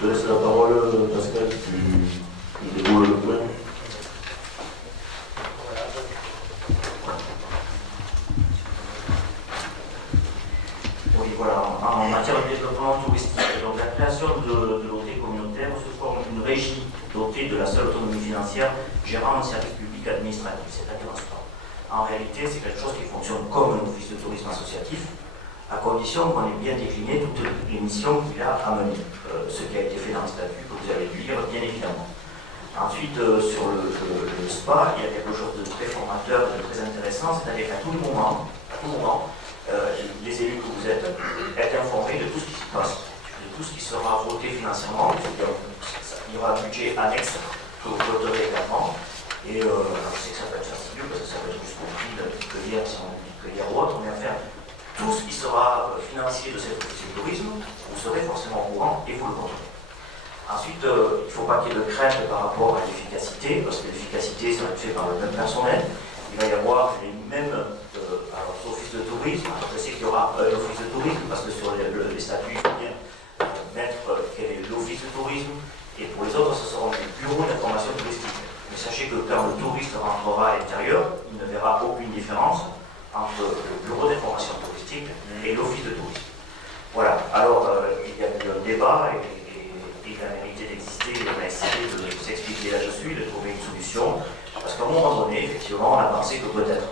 te laisse la parole, Pascal, tu déroules le point. Oui, voilà, en matière de développement touristique, donc la création de l'OT communautaire se forme une régie dotée de la seule autonomie financière gérant un service public administratif, c'est-à-dire un sport. En réalité, c'est quelque chose qui fonctionne comme un office de tourisme associatif, à condition qu'on ait bien décliné toutes les missions qu'il a à mener, ce qui a été fait dans le statut que vous allez lire, bien évidemment. Ensuite, sur le SPA, il y a quelque chose de très formateur, de très intéressant, c'est-à-dire qu'à tout moment, les élus que vous êtes informés de tout ce qui se passe, de tout ce qui sera voté financièrement. Il y aura un budget annexe que vous voterez également. Et je sais que ça peut être fastidieux parce que ça peut être jusqu'au prix que hier, si on dit que hier ou autre, mais enfin, tout ce qui sera financier de cet office de tourisme, vous serez forcément au courant et vous le contrôlez. Ensuite, il ne faut pas qu'il y ait de crainte par rapport à l'efficacité, parce que l'efficacité, ça va être fait par le même personnel. Il va y avoir les mêmes offices de tourisme. Je sais qu'il y aura un office de tourisme, parce que sur les statuts, il faut bien mettre quel est l'office de tourisme, et pour les autres, ce seront des bureaux d'information touristique. Mais sachez que quand le touriste rentrera à l'intérieur, il ne verra aucune différence entre le bureau d'information touristique et l'office de tourisme. Voilà, alors il y a eu un débat et il a mérité d'exister, on a essayé de s'expliquer là-dessus, de trouver une solution, parce qu'à un moment donné, effectivement, on a pensé que peut-être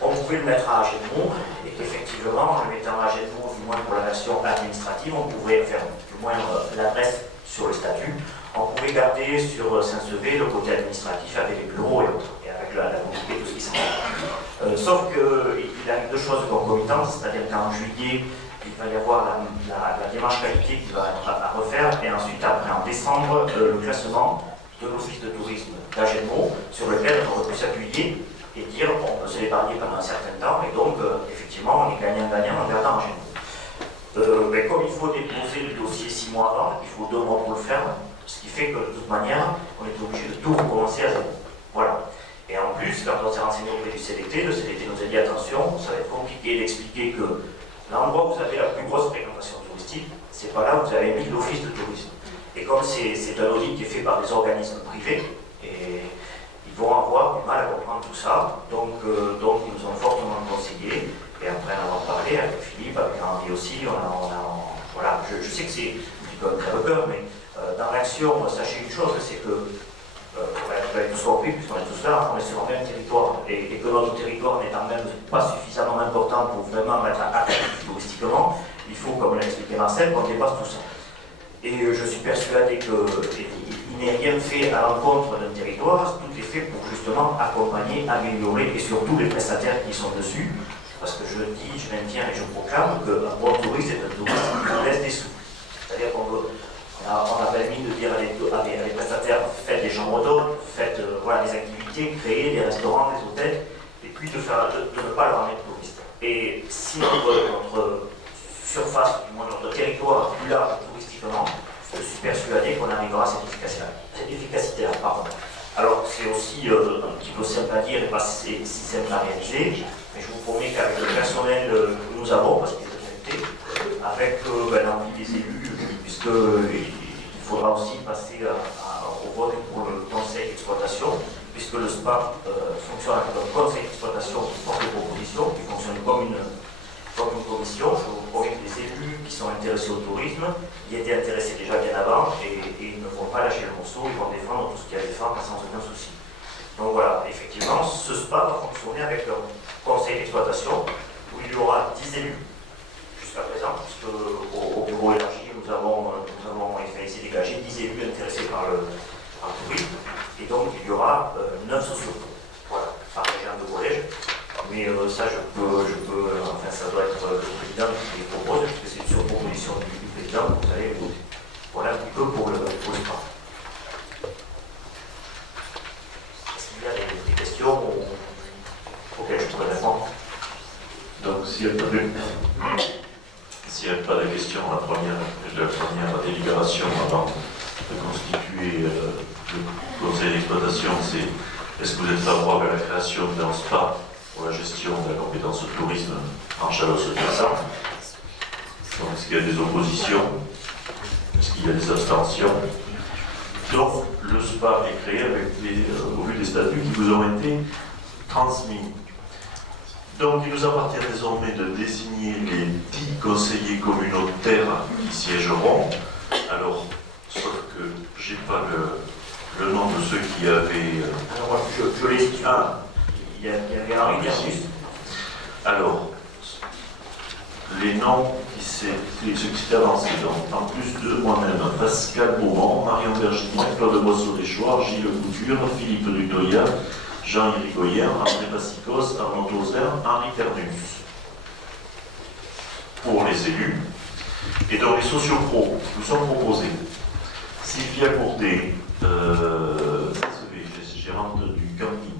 on pouvait le mettre à Agenmont et qu'effectivement, en le mettant à Agenmont, du moins pour la version administrative, on pouvait faire du moins l'adresse sur le statut. On pouvait garder sur Saint-Sevé le côté administratif avec les bureaux et autres, et avec la boutique et tout ce qui s'en va. Sauf qu'il a deux choses concomitantes, c'est-à-dire qu'en juillet, il va y avoir la démarche qualité qui va être à refaire, et ensuite, après, en décembre, le classement de l'office de tourisme d'Agenmont, sur lequel on peut s'appuyer et dire on peut se l'épargner pendant un certain temps, et donc, effectivement, on est gagnant-gagnant en gardant Agenmont. Mais comme il faut déposer le dossier 6 mois avant, il faut 2 mois pour le faire. Ce qui fait que de toute manière, on est obligé de tout recommencer à zéro. Voilà. Et en plus, quand on s'est renseigné auprès du CDT, le CDT nous a dit attention, ça va être compliqué d'expliquer que l'endroit où vous avez la plus grosse fréquentation touristique, c'est pas là où vous avez mis l'office de tourisme. Et comme c'est un audit qui est fait par des organismes privés, et ils vont avoir du mal à comprendre tout ça, donc ils nous ont fortement conseillé, et après en avoir parlé avec Philippe, avec Henri aussi, voilà, je sais que c'est un petit peu un crève-cœur, mais Dans l'action, sachez une chose, c'est que, vous avez tous compris, puisqu'on est tous là, on est sur le même territoire, et que notre territoire n'étant même pas suffisamment important pour vraiment être attractif touristiquement, il faut, comme l'a expliqué Marcel, qu'on dépasse tout ça. Et je suis persuadé qu'il n'est rien fait à l'encontre d'un territoire, tout est fait pour justement accompagner, améliorer, et surtout les prestataires qui sont dessus, parce que je dis, je maintiens et je proclame qu'un bon touriste est un touriste qui laisse des sous. C'est-à-dire qu'on a permis de dire à des prestataires, faites des chambres d'hôtes, faites voilà, des activités, créez des restaurants, des hôtels, et puis de ne pas leur ramener de touristes. Et si notre surface, du moins notre territoire est plus large touristiquement, je suis persuadé qu'on arrivera à cette efficacité-là. Alors c'est aussi un petit peu simple à dire et pas si simple à réaliser, mais je vous promets qu'avec le personnel que nous avons, parce qu'il est qualité, avec l'envie des élus, puisqu'il faudra aussi passer au vote pour le conseil d'exploitation, puisque le SPA fonctionne avec un conseil d'exploitation qui porte des propositions, qui fonctionne comme une commission. Je vous promets que les élus qui sont intéressés au tourisme y étaient intéressés déjà bien avant et ils ne vont pas lâcher le morceau, ils vont défendre tout ce qu'il y a à défendre sans aucun souci. Donc voilà, effectivement, ce SPA va fonctionner avec un conseil d'exploitation où il y aura 10 élus jusqu'à présent, puisque au bureau élargi, nous avons essayé de dégager 10 élus intéressés par le tourisme, et donc il y aura 9 sociaux. Voilà, partagés en 2 collèges. Mais ça, enfin, ça doit être le président qui les propose, puisque c'est sur proposition du président que vous allez voter. Voilà un petit peu pour le SPA. Est-ce qu'il y a des questions auxquelles je pourrais répondre? Donc, s'il n'y a pas de questions, la première délibération avant de constituer le conseil d'exploitation, c'est est-ce que vous êtes favorable à la création d'un SPA pour la gestion de la compétence tourisme en Chalosse-Tirsant? Donc, est-ce qu'il y a des oppositions? Est-ce qu'il y a des abstentions? Donc, le SPA est créé au vu des statuts qui vous ont été transmis. Donc, il nous appartient désormais de désigner les 10 conseillers communautaires qui siégeront. Alors, sauf que j'ai pas le nom de ceux qui avaient... Alors, je l'ai dit. Il y avait un exercice. Alors, les noms ceux qui s'étaient avancés, donc, en plus de moi-même, Pascal Beaumont, Marion Bergignac, Claude Boisseau-Deschouard, Gilles Couture, Philippe Dudoya, Jean Irigoyen, André Passicos, Arnaud Tauzer, Henri Ternus. Pour les élus. Et dans les sociopros, nous sommes proposés Sylvia Courdet, gérante du camping,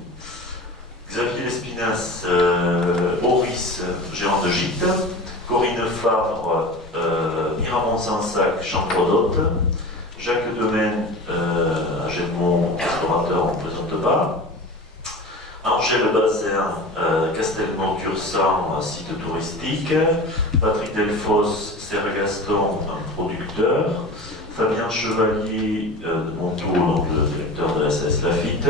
Xavier Lespinasse, Horis, gérant de gîte, Corinne Favre, Miramont-Sansac, chambre d'hôte, Jacques Demaine, à Gémont, restaurateur, on ne présente pas, Angèle Bazin, Castelnau-Tursan, site touristique, Patrick Delfos, Serre Gaston, un producteur, Fabien Chevalier de Montaut, donc le directeur de la SS Lafitte,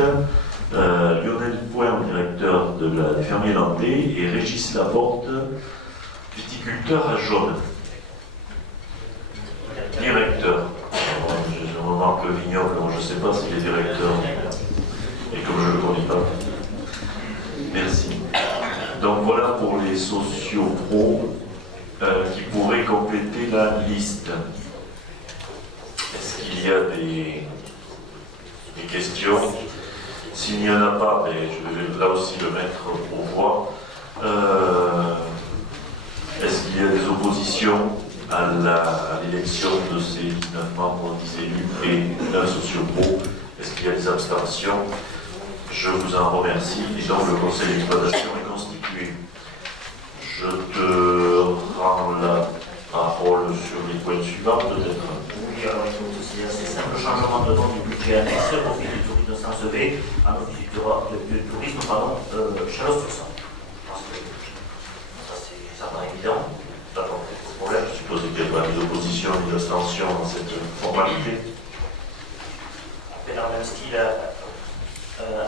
Lionel Point, directeur des fermiers landais, et Régis Laporte, viticulteur à Jaune. Directeur. Je remarque vignoble, je ne sais pas s'il est directeur, et comme je ne le connais pas. Merci. Donc voilà pour les sociopros qui pourraient compléter la liste. Est-ce qu'il y a des questions? S'il n'y en a pas, je vais là aussi le mettre aux voix. Est-ce qu'il y a des oppositions à l'élection de ces 19 membres, 10 élus et d'un sociopro? Est-ce qu'il y a des abstentions? Je vous en remercie. Et donc le conseil d'exploitation est constitué. Je te rends la parole sur les points suivants, peut-être. Oui, alors écoute, c'est assez simple. Changement de nom du budget annexe au profit du tourisme sans EV en office du tourisme, Chalosse-Tursan. Parce que ça paraît évident. Pas de problème. Je suppose qu'il n'y a pas d'opposition ni d'abstention dans cette formalité. Mais dans le même style,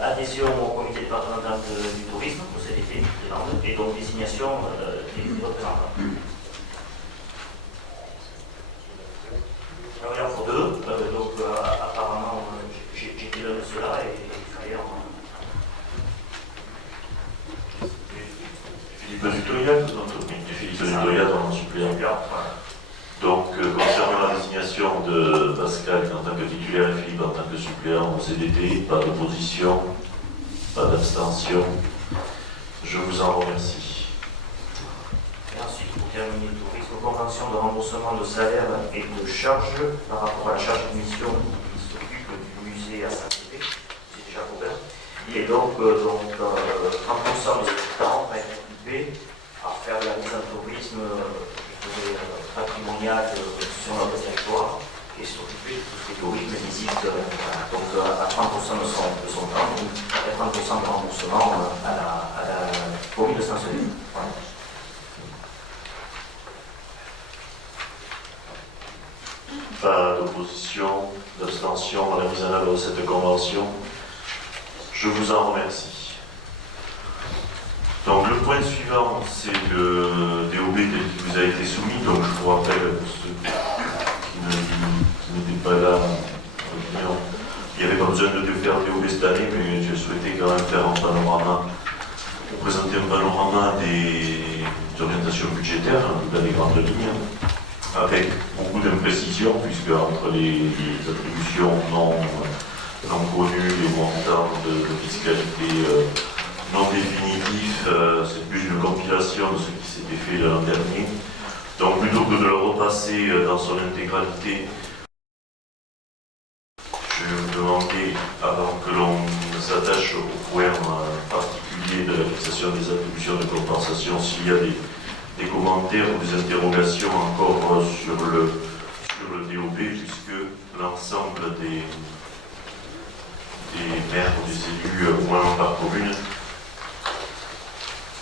adhésion au comité départemental du tourisme, au CDT des Landes, et donc désignation des représentants. Alors il en faut 2, donc cela et il fallait en... Philippe Dutoya, Philippe Dutoya dans le suppléant. Donc, concernant la désignation de Pascal en tant que titulaire et Philippe en tant que suppléant au CDT, pas d'opposition, pas d'abstention. Je vous en remercie. Et ensuite, pour terminer le tourisme, convention de remboursement de salaire et de charges par rapport à la charge de mission qui s'occupe du musée à Saint-Tropez, c'est déjà couvert. Et donc 30% des habitants vont être occupés à faire de la mise en tourisme patrimonial sur notre territoire et s'occuper de tout ce qui est tourisme et visite, donc à 30% de son temps, donc et 30% de remboursement à la commune de Saint-Sever. Voilà. Pas d'opposition, d'abstention à la mise en œuvre de cette convention. Je vous en remercie. Donc le point suivant, c'est le DOB tel qu'il vous a été soumis. Donc je vous rappelle, pour ceux qui n'étaient pas là, il n'y avait pas besoin de faire DOB cette année, mais je souhaitais quand même faire un panorama, présenter un panorama des orientations budgétaires, dans les grandes lignes, avec beaucoup d'imprécisions, puisque entre les attributions non connues, les montants de fiscalité non définitifs, c'est plus une compilation de ce qui s'était fait l'an dernier. Donc plutôt que de le repasser dans son intégralité, je vais vous demander, avant que l'on s'attache au point particulier de la fixation des attributions de compensation, s'il y a des commentaires ou des interrogations encore sur le DOB, puisque l'ensemble des maires ou des élus, moins par commune,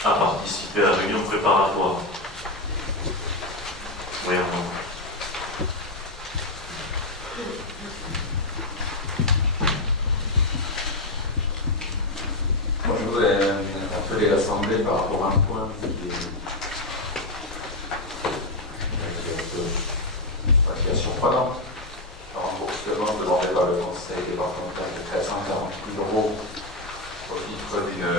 a participé à la réunion préparatoire. Oui, Moi, je voudrais appeler l'Assemblée par rapport à un point qui est surprenant. Un remboursement demandé par le Conseil départemental de 440 000 € au titre d'une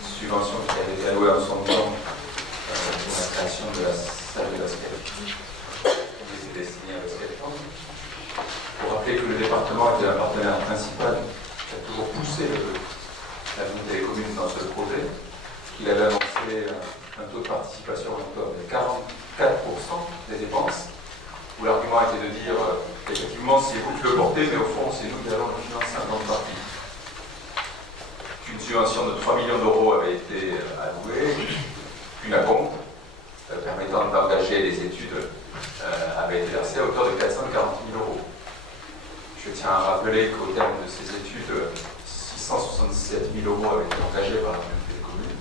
subvention qui avait été allouée en son temps pour la création de la salle de la Skate, qui était destinée à la Skate. Pour rappeler que le département était un partenaire principal qui a toujours poussé la communauté des communes dans ce projet, qu'il avait annoncé un taux de participation en octobre de 44% des dépenses, où l'argument était de dire effectivement c'est vous qui le portez, mais au fond c'est nous qui allons le financer en grande partie. Une subvention de 3 millions d'euros avait été allouée, une acompte permettant d'engager les études avait été versée à hauteur de 440 000 €. Je tiens à rappeler qu'au terme de ces études, 667 000 € avaient été engagés par la communauté des communes,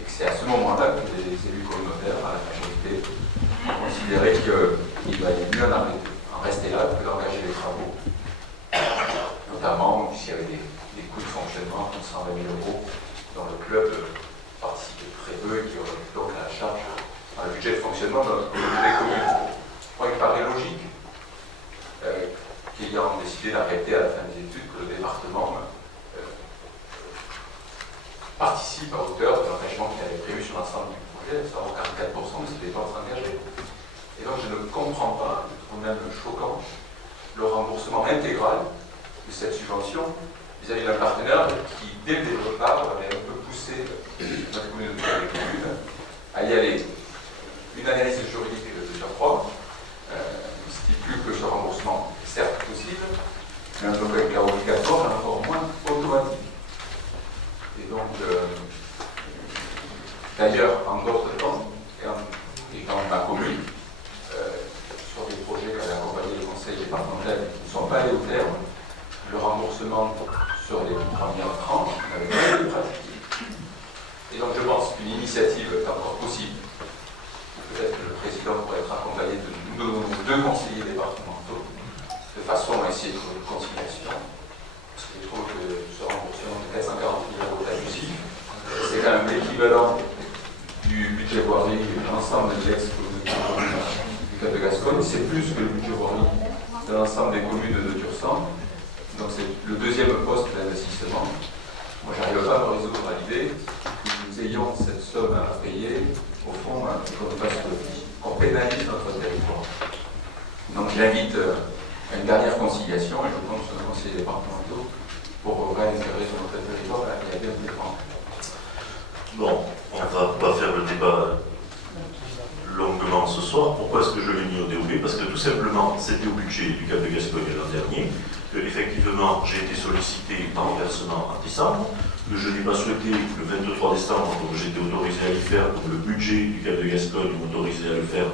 et que c'est à ce moment-là que les élus communautaires, à la majorité, ont considéré qu'il valait mieux en rester là que d'engager les travaux, notamment s'il y avait des coûts de fonctionnement de 120 000 € dont le club participait très peu et qui aurait donc à la charge dans le budget de fonctionnement de notre communauté des communes. Moi, il paraît logique qu'ayant décidé d'arrêter à la fin des études, que le département participe à hauteur de l'engagement qu'il avait prévu sur l'ensemble du projet, à savoir 44% de ses dépenses engagées. Et donc je ne comprends pas, je trouve même choquant, le remboursement intégral de cette subvention vis-à-vis d'un partenaire qui, dès le départ, avait un peu poussé notre communauté des communes à y aller. Une analyse juridique de surcroît stipule que ce remboursement est certes possible, mais un peu comme cas obligatoire, et encore moins automatique. Et donc, d'ailleurs, en d'autres temps, et dans ma commune, sur des projets qui avaient accompagné le conseil départemental qui ne sont pas allés au terme, le remboursement sur les premières tranches n'avait pas été pratiqué. Et donc, je pense qu'une initiative est encore possible. Peut-être que le président pourrait être accompagné de nos deux conseillers départementaux, de façon à essayer de trouver une conciliation. Parce que je trouve que ce remboursement de 440 000 € est abusif. C'est quand même l'équivalent du budget voirie de l'ensemble de l'ex-communauté du Cap de Gascogne. C'est plus que le budget voirie de l'ensemble des communes de Tursan. Donc c'est le deuxième poste d'un j'invite à une dernière conciliation et je compte sur les conseillers départementaux pour réinsérer sur notre territoire et à bien défendre. Bon, on ne va pas faire le débat longuement ce soir. Pourquoi est-ce que je l'ai mis au DOB? Parce que tout simplement, c'était au budget du Cap de Gascogne l'an dernier, que effectivement j'ai été sollicité par versement en décembre, que je n'ai pas souhaité le 23 décembre, comme j'ai été autorisé à le faire, comme le budget du Cap de Gascogne m'autorisait à le faire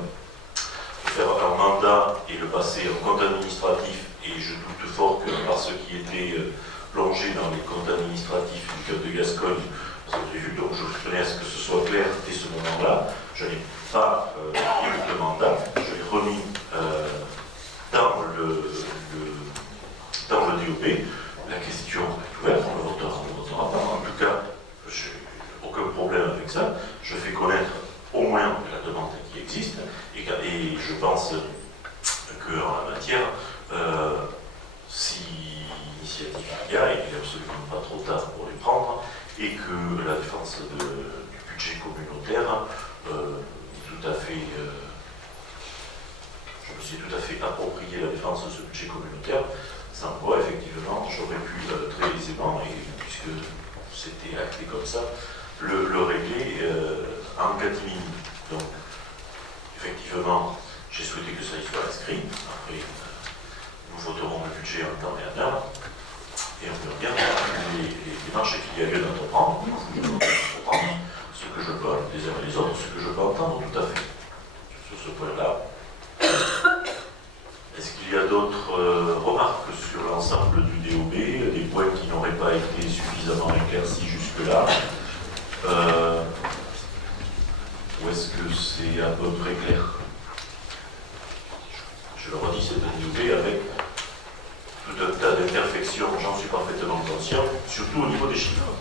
un mandat et le passer en compte administratif, et je doute fort que par ce qui était plongé dans les comptes administratifs du Cap de Gascogne, parce que j'ai vu, donc je tenais à ce que ce soit clair dès ce moment-là, je n'ai pas eu le mandat, je l'ai remis dans le DOP. La question est ouverte, on le votera pas. En tout cas, je n'ai aucun problème avec ça. Je fais connaître au moins la demande qui existe et je pense qu'en la matière, si initiative il y a, il n'est absolument pas trop tard pour les prendre et que la défense du budget communautaire est tout à fait. Je me suis tout à fait approprié la défense de ce budget communautaire, sans quoi, effectivement, j'aurais pu très aisément, et puisque c'était acté comme ça, le régler en catimini. Donc, effectivement, j'ai souhaité que ça y soit inscrit. Après, nous voterons le budget en temps et en heure, et on verra bien les marches qu'il y a lieu d'entreprendre, ce que je peux, les uns et les autres, ce que je peux entendre tout à fait. Sur ce point-là. Est-ce qu'il y a d'autres remarques sur l'ensemble du DOB, des points qui n'auraient pas été suffisamment éclaircis jusque-là ou est-ce que c'est à peu près clair? Je le redis, c'est un DOB avec tout un tas d'imperfections, j'en suis parfaitement conscient, surtout au niveau des chiffres.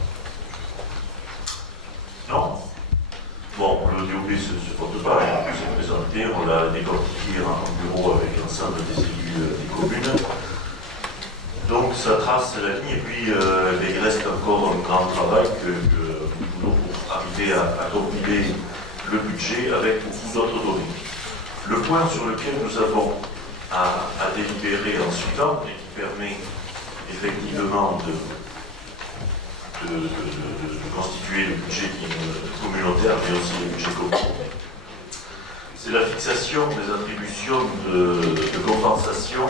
Non? Bon, le DOB ne se porte pas, il s'est présenté, on l'a décortiqué en bureau avec l'ensemble des élus des communes. Donc ça trace la ligne et puis il reste encore un grand travail que pour arriver à compiler le budget avec beaucoup d'autres données. Le point sur lequel nous avons à délibérer en suivant et qui permet effectivement de constituer le budget communautaire, mais aussi le budget communautaire. C'est la fixation des attributions de compensation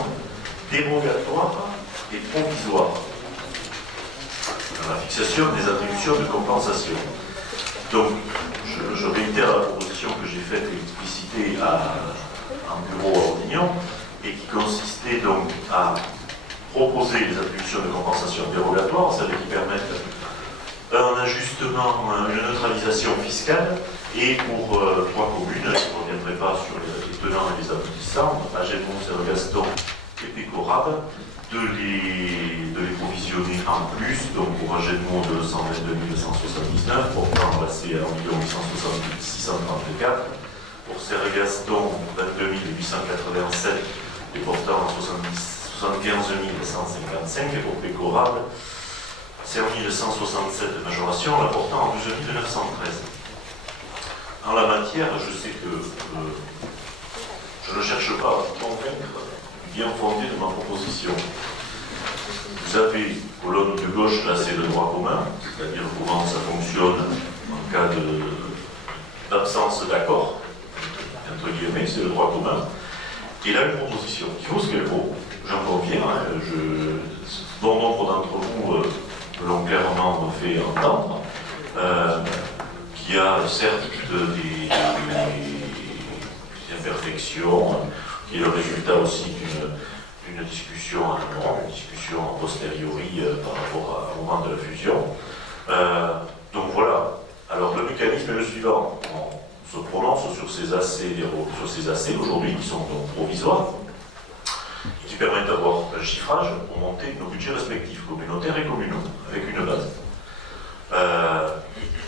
dérogatoires et provisoires. La fixation des attributions de compensation. Donc, je réitère la proposition que j'ai faite et explicitée en bureau à Ordignon, et qui consistait donc à proposer les attributions de compensation dérogatoires, celles qui permettent un ajustement, une neutralisation fiscale, et pour trois communes, je ne reviendrai pas sur les tenants et les aboutissants, Agenmont, Gaston et Pécorade, de les provisionner en plus, donc pour Agenmont de 122 179, portant passé à 1 634, pour Gaston 22 887 et portant à 75 155, et pour Pécorade 5 167 de majoration, la portant à 12 913. En la matière, je sais que je ne cherche pas à vous convaincre du bien fondé de ma proposition. Vous avez, colonne de gauche, là c'est le droit commun, c'est-à-dire comment ça fonctionne en cas d'absence d'accord, entre guillemets, c'est le droit commun. Et là, une proposition qui vaut ce qu'elle vaut, j'en conviens, bon nombre d'entre vous l'ont clairement fait entendre, qui a certes des imperfections, qui est le résultat aussi d'une discussion en amont, une discussion a posteriori par rapport au moment de la fusion. Donc voilà. Alors le mécanisme est le suivant. On se prononce sur ces AC aujourd'hui qui sont donc provisoires et qui permettent d'avoir un chiffrage pour monter nos budgets respectifs, communautaires et communaux, avec une base.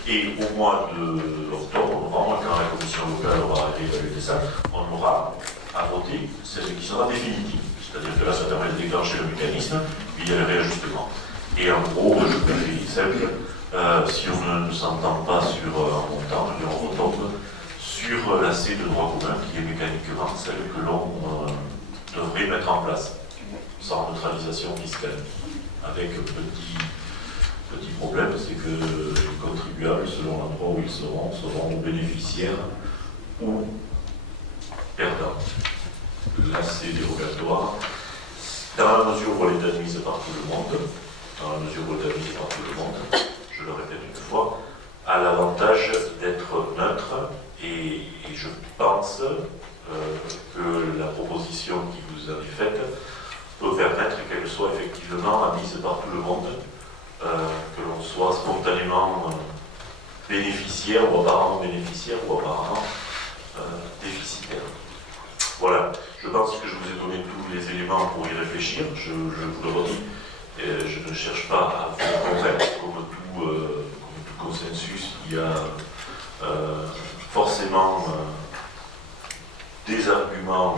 Et au mois d'octobre, novembre, quand la commission locale aura évalué ça, on aura à voter celle qui sera définitive. C'est-à-dire que là, ça permet de déclencher le mécanisme, puis il y a le réajustement. Et en gros, je fais simple, si on ne s'entend pas sur un montant, on retombe sur l'AC de droit commun, qui est mécaniquement celle que l'on devrait mettre en place, sans neutralisation fiscale. Avec petit problème, c'est que les contribuables, selon l'endroit où ils seront bénéficiaires ou perdants. Là, c'est dérogatoire. Dans la mesure où elle est admise par tout le monde, je le répète une fois, a l'avantage d'être neutre et je pense que la proposition qui vous avez faite peut permettre qu'elle soit effectivement admise par tout le monde, que l'on soit spontanément bénéficiaire ou apparemment bénéficiaire ou apparemment déficitaire. Voilà, je pense que je vous ai donné tous les éléments pour y réfléchir, je vous le redis, je ne cherche pas à vous convaincre comme tout consensus, il y a forcément des arguments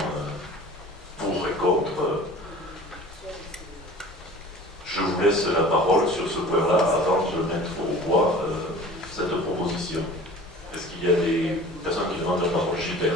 pour et contre. Je vous laisse la parole sur ce point-là avant de mettre au voie cette proposition. Est-ce qu'il y a des personnes qui demandent la parole? Gilbert.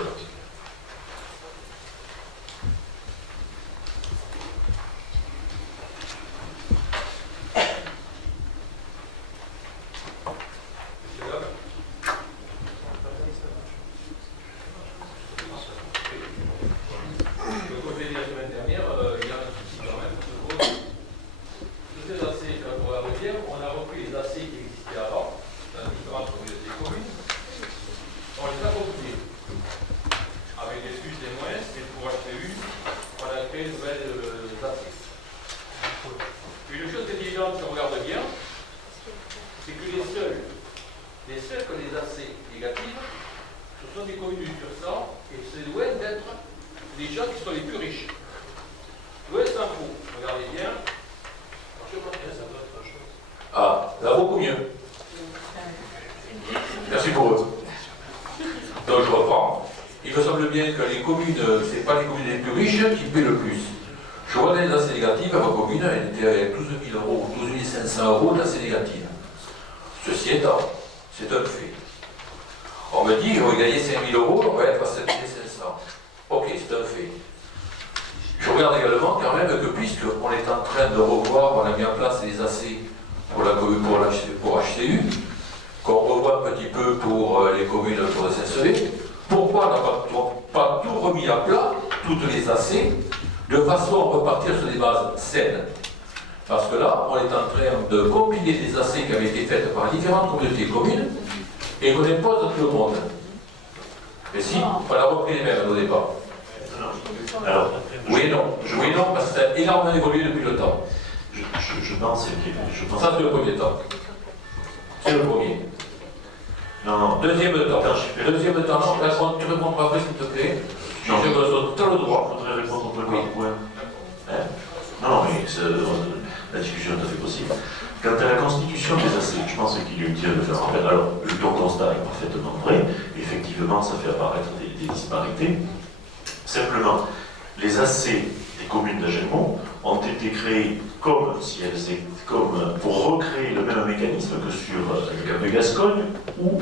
Pour recréer le même mécanisme que sur le Cap de Gascogne ou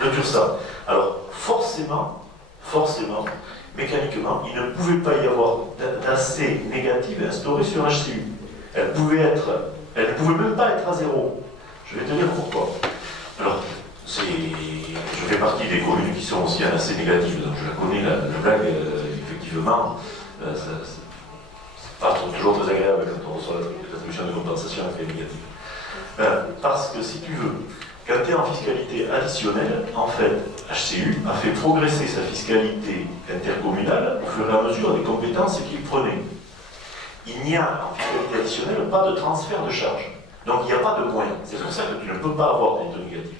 le Tursa. Alors forcément, mécaniquement, il ne pouvait pas y avoir d'AC négative instaurée sur HCU. Elle ne pouvait même pas être à zéro. Je vais te dire pourquoi. Alors, je fais partie des communes qui sont aussi à AC négative, donc je la connais, la blague, effectivement, c'est pas toujours très agréable quand on reçoit l'attribution de compensation à effet négatif. Parce que si tu veux, quand tu es en fiscalité additionnelle, en fait, HCU a fait progresser sa fiscalité intercommunale au fur et à mesure des compétences qu'il prenait. Il n'y a en fiscalité additionnelle pas de transfert de charges. Donc il n'y a pas de moyens. C'est pour ça que tu ne peux pas avoir des taux négatifs.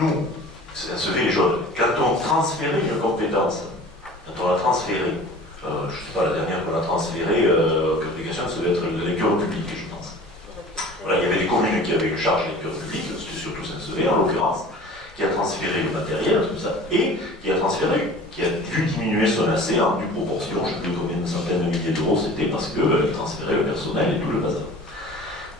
Nous, ça se fait les choses. Quand on transférait une compétence, quand on l'a transférée, je ne sais pas, la dernière qu'on a transférée, l'application, ça devait être l'écure publique, je pense. Voilà, il y avait des communes qui avaient une charge d'écure publique, c'était surtout Saint-Sevé en l'occurrence, qui a transféré le matériel, tout ça, et qui a vu diminuer son AC en due proportion, je ne sais plus combien de centaines de milliers d'euros c'était, parce qu'elle transférait le personnel et tout le bazar.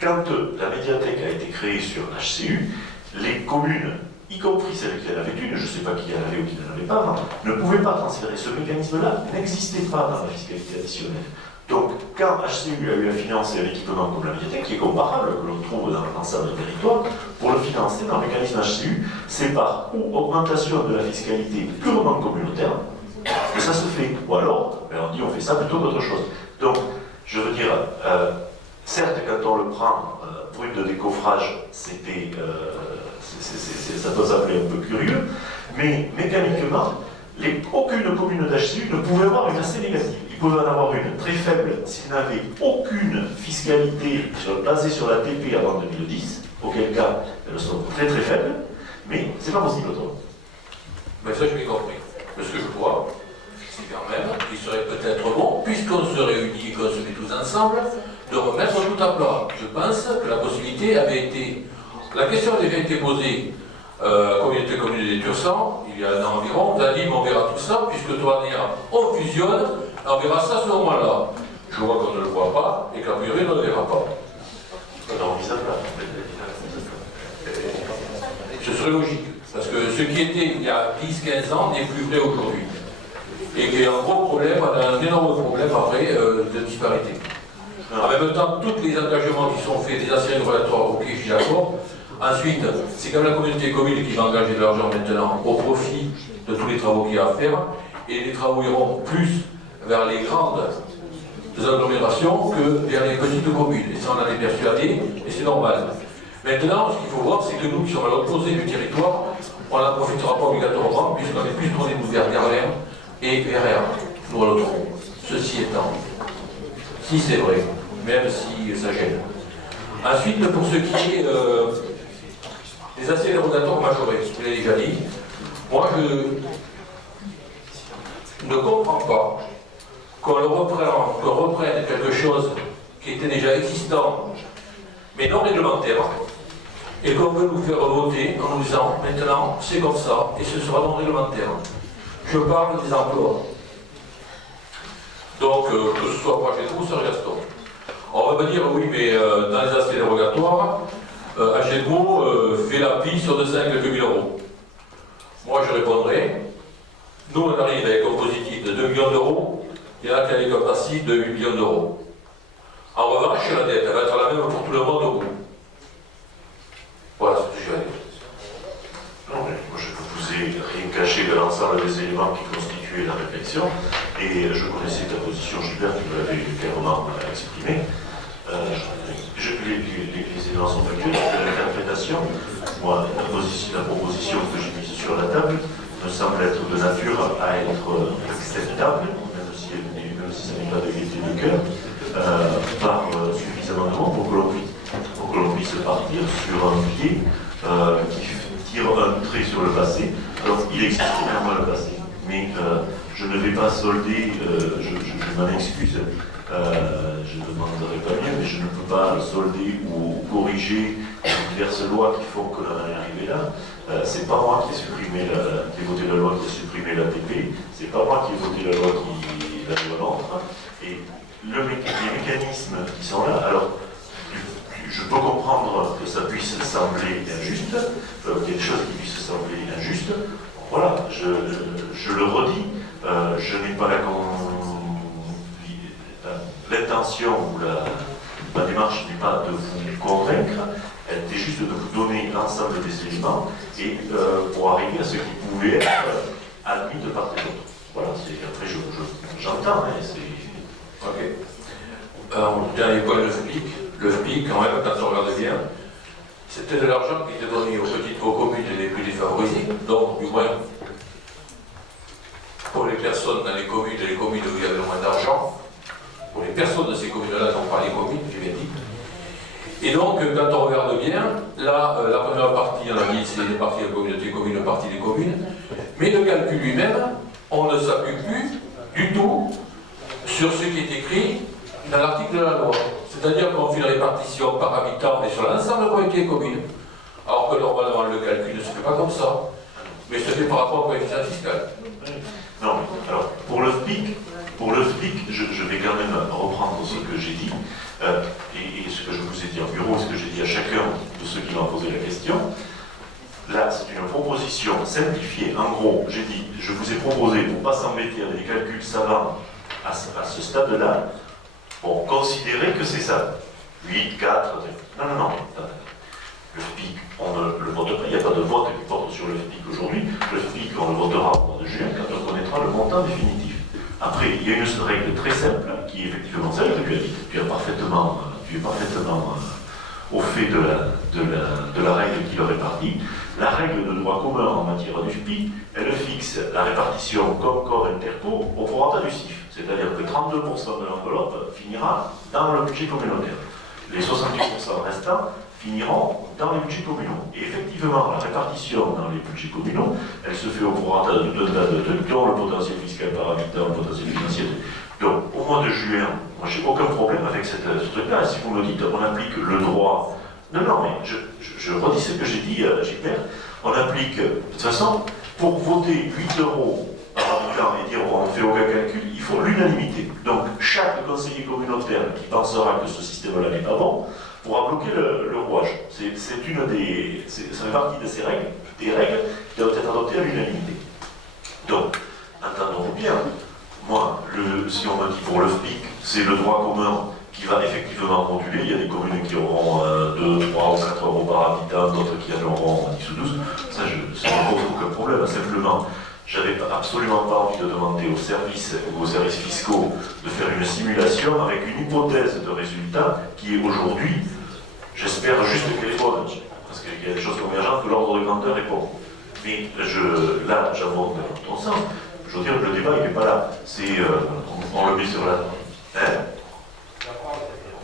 Quand la médiathèque a été créée sur HCU, les communes y compris celles qui en avaient une, je ne sais pas qui en avait ou qui n'en avait pas, ne pouvaient pas transférer. Ce mécanisme-là n'existait pas dans la fiscalité additionnelle. Donc, quand HCU a eu à financer un équipement comme la médiathèque, qui est comparable, que l'on trouve dans l'ensemble du territoire, pour le financer dans le mécanisme HCU, c'est par augmentation de la fiscalité purement communautaire que ça se fait. Ou alors, ben, on dit on fait ça plutôt qu'autre chose. Donc, je veux dire, certes, quand on le prend brut de décoffrage, c'était, ça peut sembler un peu curieux, mais mécaniquement, aucune commune d'HCU ne pouvait avoir une assez négative. Il pouvait en avoir une très faible s'il n'avait aucune fiscalité basée sur la TP avant 2010, auquel cas elles sont très très faibles, mais c'est pas possible autrement. Mais ça, je l'ai compris. Parce que je crois, c'est quand même qu'il serait peut-être bon, puisqu'on se réunit et qu'on se met tous ensemble, de remettre tout à plat. Je pense que la possibilité avait été... La question a déjà été posée communauté commune des Tursans, il y a un an environ, on a dit, on verra tout ça, puisque toi, on fusionne, on verra ça à ce moment-là. Je vois qu'on ne le voit pas, et qu'a priori, on ne le verra pas. Non, ça Ce serait logique, parce que ce qui était il y a 10-15 ans n'est plus vrai aujourd'hui. Et qu'il y a un gros problème, un énorme problème après de disparité. En même temps, tous les engagements qui sont faits, des anciens relatoires, ok, je suis d'accord. Ensuite, c'est quand même la communauté commune qui va engager de l'argent maintenant au profit de tous les travaux qu'il y a à faire. Et les travaux iront plus vers les grandes agglomérations que vers les petites communes. Et ça, on en est persuadé, et c'est normal. Maintenant, ce qu'il faut voir, c'est que nous qui sommes à l'opposé du territoire, on n'en profitera pas obligatoirement, puisqu'on est plus tourné vers Garlin et vers nous à l'autre. Ceci étant, si c'est vrai, même si ça gêne. Ensuite, pour ce qui est des aciers dérogatoires majorés, je l'ai déjà dit, moi je ne comprends pas qu'on reprenne quelque chose qui était déjà existant, mais non réglementaire, et qu'on veut nous faire voter en nous disant maintenant c'est comme ça, et ce sera non réglementaire. Je parle des emplois. Donc, que ce soit Projet ou sur Gaston. On va me dire, oui, mais dans les aspects dérogatoires, HGMO fait l'appui sur 200 quelques mille euros. Moi, je répondrai, nous, on arrive avec un positif de 2 millions d'euros, il y en a qui avec un passif de 8 millions d'euros. En revanche, la dette, elle va être la même pour tout le monde au bout. Voilà ce que je vais dire. Non, mais moi je vous ai rien caché de l'ensemble des éléments qui constituaient la réflexion, et je connaissais ta position, Gilbert, tu l'avais clairement exprimée. Les éléments sont factuels, l'interprétation, moi, la proposition que j'ai mise sur la table me semble être de nature à être acceptable, même si ça n'est pas de gaieté de cœur, par suffisamment de monde pour que l'on puisse partir sur un pied qui tire un trait sur le passé. Alors, il existe évidemment le passé, mais je ne vais pas solder, je m'en excuse, je ne demanderai pas mieux, mais je ne peux pas solder ou corriger diverses lois qui font que l'on en est arrivé là. C'est pas moi qui ai voté la loi qui a supprimé l'ATP, c'est pas moi qui ai voté la loi l'entre, et les mécanismes qui sont là, alors je peux comprendre que ça puisse sembler injuste, qu'il y ait des choses qui puissent sembler injustes. Voilà, je le redis, je n'ai pas l'intention ou ma démarche n'est pas de vous convaincre, elle était juste de vous donner l'ensemble des éléments et pour arriver à ce qui pouvait être admis de part et d'autre. Voilà, après j'entends, hein, c'est... Ok. Dernier point, le FPIC. Le FPIC, quand même, quand on regarde bien, c'était de l'argent qui était donné aux communes les plus défavorisées, donc du moins pour les personnes dans les communes où il y avait le moins d'argent, pour les personnes de ces communes-là, non pas les communes, j'ai bien dit. Et donc, quand on regarde bien, là, la première partie, on a dit, c'est les parties de communauté commune, la partie des communes, mais le calcul lui-même, on ne s'appuie plus du tout sur ce qui est écrit dans l'article de la loi. C'est-à-dire qu'on fait une répartition par habitant, mais sur l'ensemble de la communauté commune. Alors que normalement, le calcul ne se fait pas comme ça, mais se fait par rapport au coefficient fiscal. Non, alors, pour le FPIC, je vais quand même reprendre ce que j'ai dit, et ce que je vous ai dit en bureau, et ce que j'ai dit à chacun de ceux qui m'ont posé la question. là, c'est une proposition simplifiée. En gros, j'ai dit, je vous ai proposé, pour ne pas s'embêter avec des calculs savants à ce stade-là, bon, considérez que c'est ça. 8, 4, non, non, non. Le FPIC, on ne le vote pas, il n'y a pas de vote qui porte sur le FPIC aujourd'hui. Le FPIC, on le votera au mois de juin quand on connaîtra le montant définitif. Après, il y a une règle très simple qui est effectivement celle que tu as dit. Tu es parfaitement au fait de la règle qui leur est partie. La règle de droit commun en matière du FPIC, elle fixe la répartition comme corps interco au prorata du CIF. C'est-à-dire que 32% de l'enveloppe finira dans le budget communautaire. Les 68% restants finiront dans les budgets communaux. Et effectivement, la répartition dans les budgets communaux, elle se fait au prorata de tout un tas de trucs, dont le potentiel fiscal par habitant, le potentiel financier. Donc, au mois de juin, moi, j'ai aucun problème avec ce truc-là. Si vous me dites, on applique le droit. Non, non, mais je redis ce que j'ai dit, Gilbert. On applique, de toute façon, pour voter 8 euros par habitant et dire on ne fait aucun calcul, il faut l'unanimité. Donc, chaque conseiller communautaire qui pensera que ce système-là n'est pas bon pourra bloquer le rouage. Ça fait partie de ces règles, des règles qui doivent être adoptées à l'unanimité. Donc, entendons-nous bien. Moi, si on me dit pour le FPIC, c'est le droit commun qui va effectivement moduler. Il y a des communes qui auront 2, 3 ou 4 euros par habitant, d'autres qui en auront 10 ou 12. Ça ne pose aucun problème. Simplement, j'avais absolument pas envie de demander aux services fiscaux de faire une simulation avec une hypothèse de résultat qui est aujourd'hui, j'espère juste qu'elle est bonne, parce qu'il y a des choses convergentes que l'ordre de grandeur est bon. Mais là, j'aborde dans ton sens. Je veux dire, le débat, il n'est pas là. On le met sur la... Hein?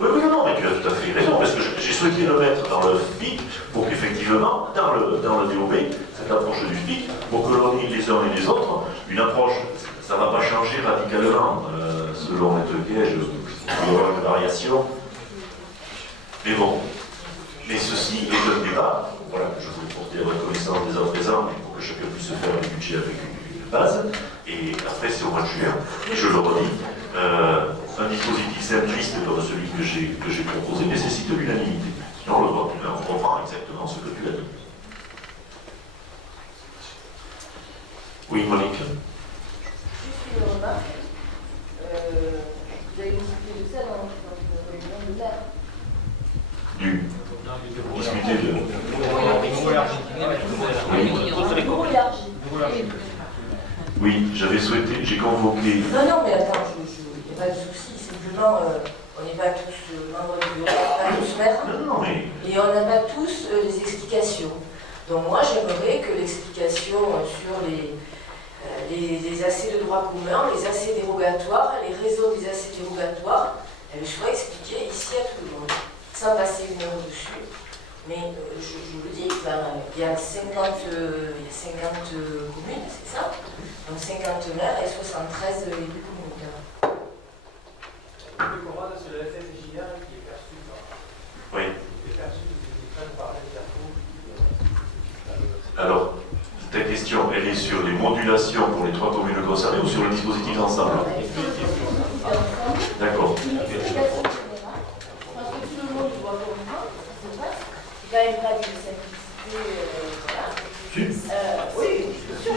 Oui, non, mais tu as tout à fait raison, parce que j'ai souhaité le mettre dans le FPIC pour qu'effectivement, dans le DOB, cette approche du FPIC, pour que l'on ait les uns et les autres, une approche, ça ne va pas changer radicalement selon les deux pièges, il y aura une variation. Mais bon, mais ceci est un débat, voilà, que je voulais porter à la connaissance des uns présents, pour que chacun puisse faire un budget avec une base, et après c'est au mois de juin, et je le redis, un dispositif simpliste comme celui que j'ai proposé nécessite l'unanimité. Sinon, on reprend exactement ce que tu as dit. Oui, Monique. Juste une remarque. Vous avez discuté de ça dans une réunion de l'air. Discuter de... Nouveau élargi. Oui, j'avais souhaité, j'ai convoqué... Non, mais attends, il n'y a pas de souci. Simplement, on n'est pas tous membres du bureau, pas tous maires. Non, mais... Et on n'a pas tous les explications. Donc moi, j'aimerais que l'explication sur les accès de droit commun, les accès dérogatoires, les raisons des accès dérogatoires, elle soit expliquée ici à tout le monde, sans passer une heure dessus. Mais je vous le dis, il y a 50 communes, c'est ça? Donc 50 maires et 73 élus communautaires. Le Coran, c'est le FFJA qui est perçu par... Oui. Qui est perçu par l'Interco. Alors, ta question, elle est sur les modulations pour les 3 communes concernées ou sur le dispositif d'ensemble? D'accord. Il n'y a pas de simplicité, voilà. Oui, bien sûr.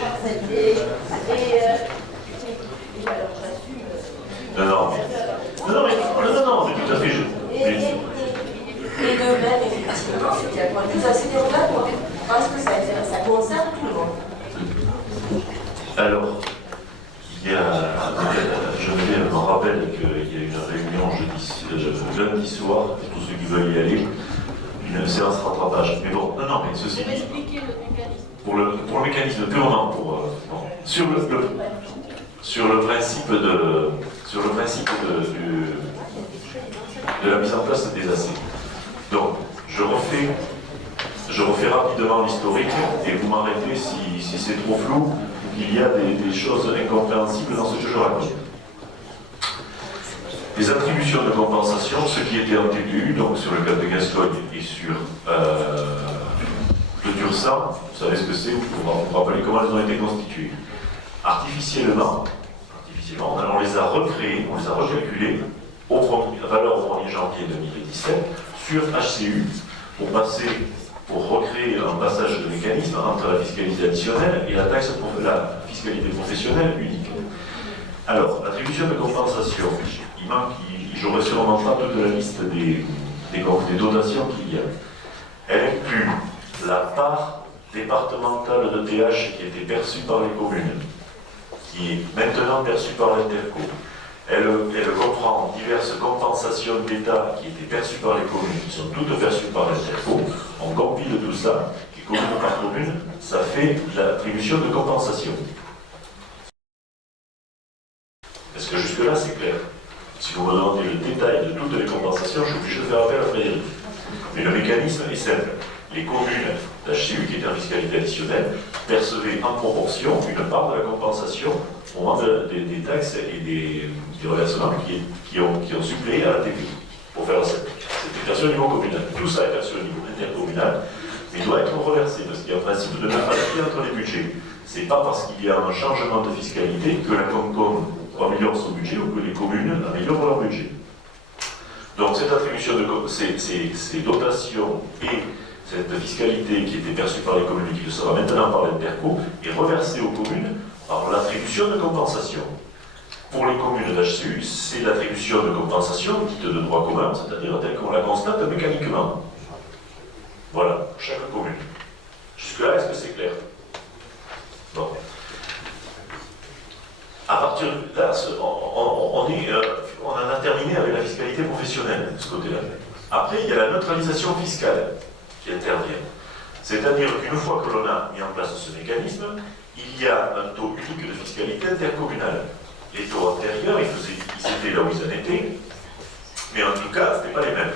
Et alors, j'assume. Non, mais tout à fait. Et de même, effectivement, c'est qu'il y a point de vue assez dérogatoire. Je pense que ça concerne tout le monde. Alors, je me rappelle qu'il y a une réunion lundi soir, pour tous ceux qui veulent y aller, une séance rattrapage. Mais bon, non, mais ceci dit, Expliquer le mécanisme. pour le mécanisme purement sur le principe de la mise en place des AC. Donc, je refais rapidement l'historique et vous m'arrêtez si c'est trop flou ou qu'il y a des choses incompréhensibles dans ce que je raconte. Les attributions de compensation, ce qui était en TPU, donc sur le cas de Gascogne et sur le Tursan, vous savez ce que c'est, vous vous rappelez comment elles ont été constituées. Artificiellement, on les a recréées, on les a recalculées à valeur au 1er janvier 2017 sur HCU pour passer pour recréer un passage de mécanisme entre la fiscalité additionnelle et la fiscalité professionnelle unique. Alors, l'attribution de compensation, j'aurais sûrement pas toute la liste des dotations qu'il y a. Elle inclut la part départementale de TH qui était perçue par les communes, qui est maintenant perçue par l'Interco. Elle comprend diverses compensations d'État qui étaient perçues par les communes, qui sont toutes perçues par l'Interco. On compile tout ça, et commune par commune, ça fait l'attribution de compensation. Est-ce que jusque-là c'est clair? Si vous me demandez le détail de toutes les compensations, je suis obligé de faire appel à Frédéric. Mais le mécanisme est simple. Les communes d'HCU qui étaient en fiscalité additionnelle percevaient en proportion une part de la compensation au moment des taxes et des reversements qui ont suppléé à la TV. Pour faire ça, c'était perçu au niveau communal. Tout ça est perçu au niveau intercommunal, mais il doit être reversé parce qu'il y a un principe de neutralité entre les budgets. C'est pas parce qu'il y a un changement de fiscalité que la Concom améliore son budget ou que les communes améliorent leur budget. Donc cette attribution de ces dotations et cette fiscalité qui était perçue par les communes et qui le sera maintenant par l'Interco est reversée aux communes par l'attribution de compensation. Pour les communes d'HCU, c'est l'attribution de compensation dite de droit commun, c'est-à-dire telle qu'on la constate mécaniquement. Voilà, chaque commune. Jusque-là, est-ce que c'est clair? Bon. À partir de là, on en a terminé avec la fiscalité professionnelle, de ce côté-là. Après, il y a la neutralisation fiscale qui intervient. C'est-à-dire qu'une fois que l'on a mis en place ce mécanisme, il y a un taux unique de fiscalité intercommunale. Les taux antérieurs, ils étaient là où ils en étaient, mais en tout cas, ce n'étaient pas les mêmes.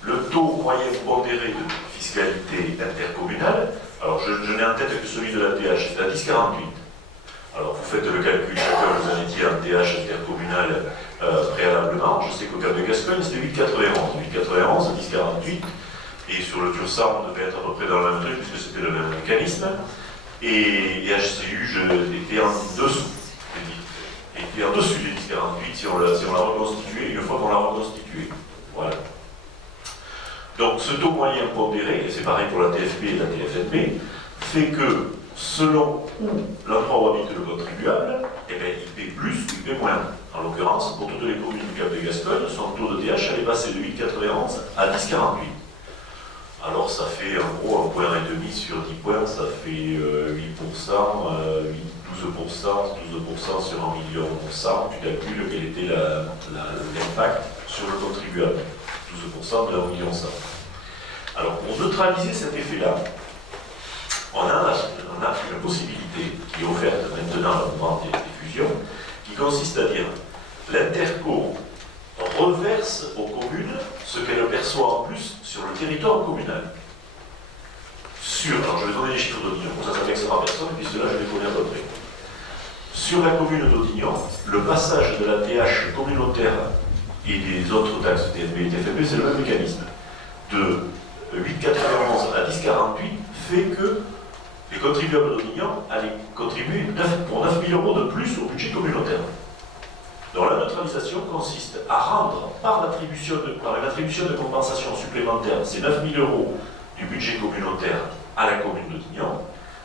Le taux moyen pondéré de fiscalité intercommunale, alors je n'ai en tête que celui de la TH, c'est à 10,48. Alors vous faites le calcul, chacun vous en étiez en TH intercommunal préalablement. Je sais qu'au Cap de Gascogne, c'était 8,91. 8,91, 10,48. Et sur le Tursan, on devait être à peu près dans le même truc, puisque c'était le même mécanisme. Et HCU, j'étais en dessous. Était en dessus des 10,48 si on l'a reconstitué, une fois qu'on l'a reconstitué. Voilà. Donc ce taux moyen pondéré, et c'est pareil pour la TFP et la TFNP, fait que selon où l'endroit où habite le contribuable, eh bien, il paie plus ou il paie moins. En l'occurrence, pour toutes les communes du Cap de Gascogne, son taux de TH allait passer de 8,91 à 10,48. Alors ça fait en gros 1,5 point sur 10 points, ça fait 8%, 12% sur 1,1 million. Tu calcules quel était l'impact sur le contribuable. 12% de 1,1 million. Alors pour neutraliser cet effet-là, on a une possibilité qui est offerte maintenant au moment des fusions, qui consiste à dire l'Interco reverse aux communes ce qu'elle perçoit en plus sur le territoire communal. Alors je vais donner les chiffres d'Audignon, comme ça vexera personne, puisque là je les connais à peu près. Sur la commune d'Audignon, le passage de la TH communautaire et des autres taxes TFB et TFB, c'est le même mécanisme. De 8,91 à 10,48 fait que les contribuables d'Audignon allaient contribuer pour 9 000 € de plus au budget communautaire. Donc la neutralisation consiste à rendre par une attribution de compensation supplémentaire ces 9 000 € du budget communautaire à la commune d'Audignon,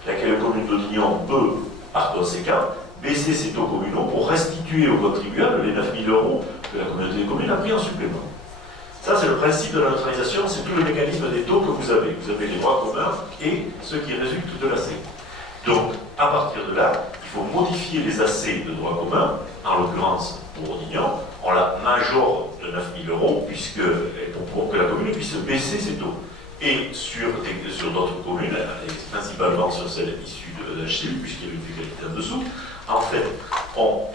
laquelle commune d'Audignon peut, par conséquent, baisser ses taux communaux pour restituer aux contribuables les 9 000 € que la communauté des communes a pris en supplément. Ça, c'est le principe de la neutralisation, c'est tout le mécanisme des taux que vous avez. Vous avez les droits communs et ceux qui résultent de l'AC. Donc, à partir de là, il faut modifier les AC de droit commun, en l'occurrence pour Audignon, on la majore de 9 000 € pour que la commune puisse baisser ses taux. Et sur d'autres communes, et principalement sur celles issues de l'HCU, puisqu'il y a une fiscalité en dessous, en fait, on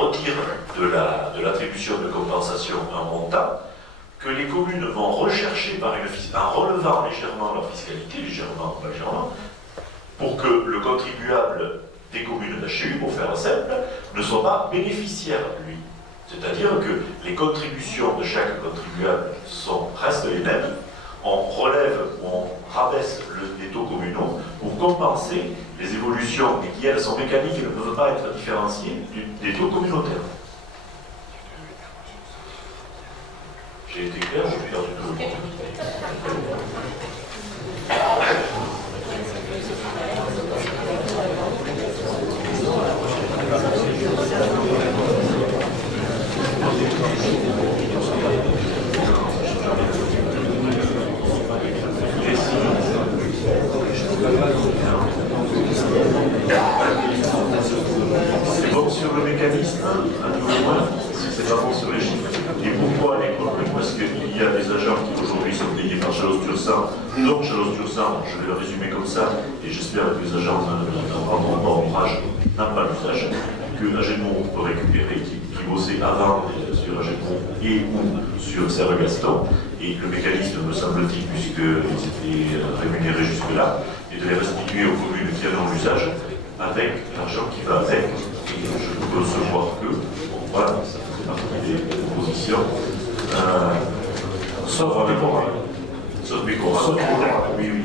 retire de l'attribution de compensation un montant que les communes vont rechercher en relevant légèrement leur fiscalité, légèrement, pour que le contribuable des communes d'HCU, pour faire simple, ne soit pas bénéficiaire, lui. C'est-à-dire que les contributions de chaque contribuable restent les mêmes, on relève ou on rabaisse les taux communaux pour compenser les évolutions et qui, elles, sont mécaniques et ne peuvent pas être différenciées des taux communautaires. J'ai été clair, je suis perdu tout le monde. C'est bon sur le mécanisme, un nouveau point, c'est pas bon sur les chiffres. Et pourquoi les problèmes? Parce qu'il y a des agents qui aujourd'hui sont payés par Chalon-sur-Saône, donc Chalon-sur-Saône, je vais le résumer comme ça, et j'espère que les agents n'en prendront pas ombrage, n'ont pas l'usage, que Agenmont peut récupérer, qui bossait avant sur Agenmont et ou sur Serre-Gaston, et le mécanisme, me semble-t-il, puisqu'ils étaient rémunérés jusque-là, et de les restituer aux communes qui en ont l'usage, avec l'argent qui va avec, et je ne peux recevoir que, bon, voilà, ça fait partie des propositions, sauf Bécorat. Sauf Bécorat, oui, oui.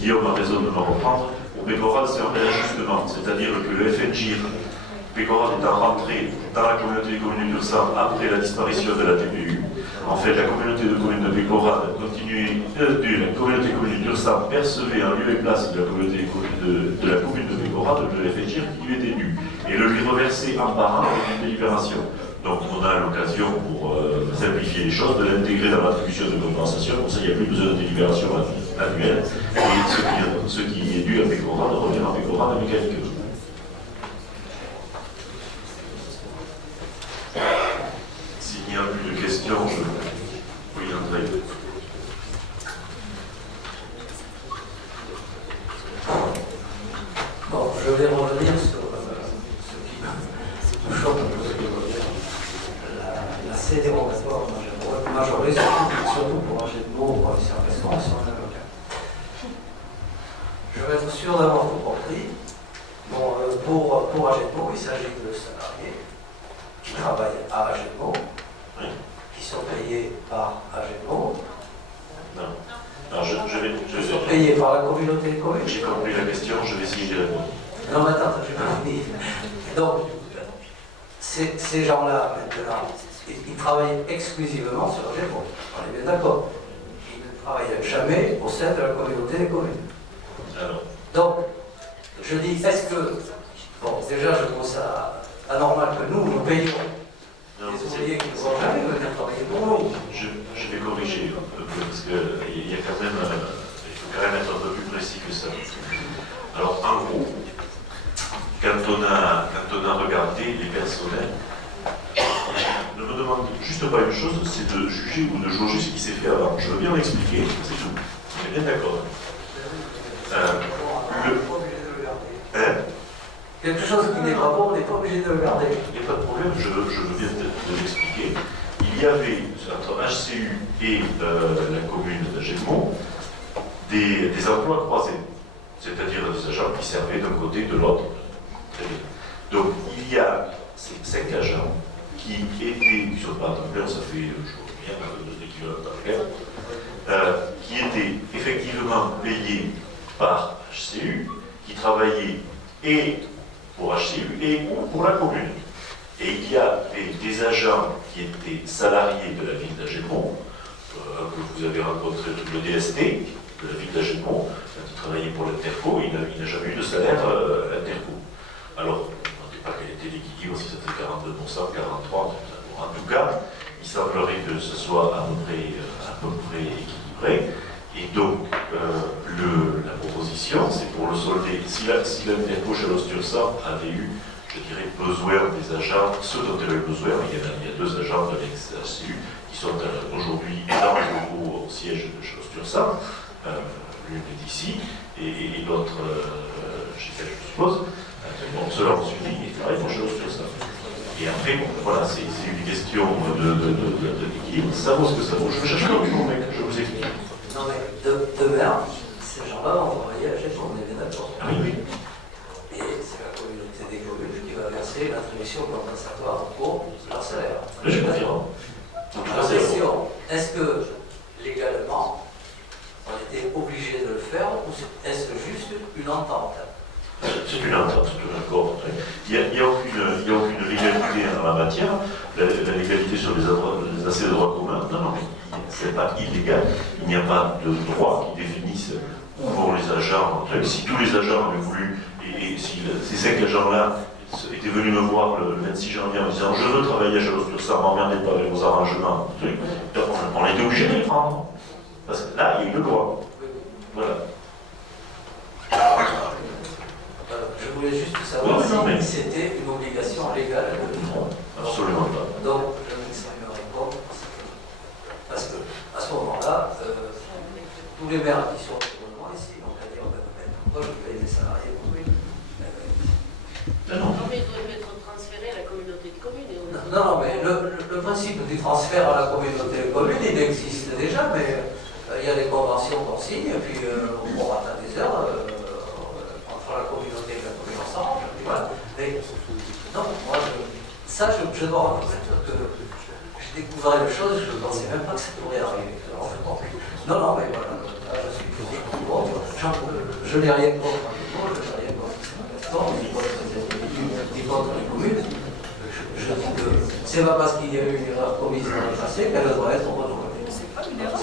Guillaume a raison de me reprendre. Pour Bécorat, c'est un réajustement, c'est-à-dire que le FNGIR, Bécorat étant rentré dans la communauté des communes d'Ursan après la disparition de la TPU, en fait, la communauté de communes de Bécorat la communauté de communes d'Ursan percevait en lieu et place de la communauté de la commune de Bécorat le FNGIR qui lui était dû, et le lui reverser en parent avec une délibération. Donc on a l'occasion, pour simplifier les choses, de l'intégrer dans l'attribution de compensation, comme ça il n'y a plus besoin de délibération annuelle, et ce qui est dû à Bécorat de revenir à Bécorat mécaniquement. S'il n'y a plus de questions, oui, André. Bon, je vais revenir sur ce qui me choque un peu, la dérogatoire majorée, surtout pour Agenmont, pour les services sur un avocat. Je vais être sûr d'avoir tout compris. Bon, pour Agenmont, il s'agit de salariés qui travaillent à Agenmont, qui sont payés par Agenmont. Non. Alors je vais Payés par la communauté des communes. J'ai compris la question, je vais essayer d'y répondre. Non, mais attends, je vais pas finir. Donc, ces gens-là, maintenant, ils travaillent exclusivement sur Agenmont. On est bien d'accord. Ils ne travaillent jamais au sein de la communauté des communes. Alors. Donc, je dis, est-ce que, bon, déjà, je trouve ça anormal que nous payons des ouvriers qui ne vont jamais venir travailler pour nous. Je vais corriger un peu, parce qu'il y a quand même, il faut quand même être un peu plus précis que ça. Alors, en gros, quand on a regardé les personnels, ne me demande juste pas une chose, c'est de juger ou de jauger ce qui s'est fait avant. Je veux bien l'expliquer, c'est tout. On est bien d'accord. Quelque chose qui n'est pas bon, on n'est pas obligé de le garder. Il n'y a pas de problème, je viens de l'expliquer. Il y avait, entre HCU et la commune d'Agenmont, des emplois croisés, c'est-à-dire des agents qui servaient d'un côté et de l'autre. Donc il y a ces 5 agents qui sont pas à temps plein, ça fait, je crois bien, de l'équivalent à temps plein, qui étaient effectivement payés par HCU, qui travaillaient et pour HCU et pour la commune. Et il y a des agents qui étaient salariés de la ville d'Agenmont, que vous avez rencontré, le DST de la ville d'Agenmont, quand il travaillait pour l'Interco, il n'a jamais eu de salaire Interco. Alors, on ne sait pas quel était l'équilibre, si c'était 42%, 43%, en tout cas, il semblerait que ce soit à peu près équilibré. Et donc, la proposition, c'est pour le solder. Si l'Interco Chalon-sur-Saône avait eu, je dirais, besoin des agents, ceux dont elle avait besoin, il y a 2 agents de l'ex-HCU qui sont aujourd'hui dans le locaux au siège de Chalon-sur-Saône, l'une est ici, et l'autre, chez elle, je suppose. Bon, ceux-là ont suivi, ils travaillent pour Chalon-sur-Saône. Et après, bon, voilà, c'est une question d'équilibre, ça vaut ce que ça vaut. Je ne cherche pas le mec, je vous explique. Non mais demain, ces gens-là vont travailler à Agenmont, on est bien d'accord. Ah oui. Et c'est la communauté des communes qui va verser l'attribution compensatoire pour leur salaire. Je confirme. La question, est-ce que légalement, on était obligé de le faire ou est-ce juste une entente? C'est une entente, tout d'accord. Il n'y a aucune légalité en la matière. La légalité sur les assez de droit commun. Non, non, mais c'est pas illégal. Il n'y a pas de droit qui définisse où vont les agents. Si tous les agents avaient voulu, et si ces 5 agents-là étaient venus me voir le 26 janvier en disant je veux travailler à Chalon-sur-Saône, m'emmerdez pas avec vos arrangements, on était obligé de les prendre. Parce que là, il y a une loi. Voilà. Je voulais juste savoir si c'était une obligation légale de le faire. Absolument pas. Donc, je n'exprimerai pas. Parce que, à ce moment-là, tous les maires qui sont au gouvernement ici, on va dire, pourquoi je paye des salariés pour lui? Non, mais il doit être transféré à la communauté de communes. Non, mais le principe du transfert à la communauté de communes, il existe déjà, mais il y a des conventions qu'on signe, et puis on prorata des heures entre la communauté et la commune ensemble. Voilà. Mais non, moi, je dois reconnaître que je découvrais les choses, je ne pensais même pas que ça pourrait arriver. Alors, non, mais voilà, là, je suis bon, je n'ai rien contre je n'ai rien contre les communes. Je dis que c'est pas parce qu'il y a eu une erreur commise dans le passé qu'elle doit être renouvelée. C'est pas une erreur.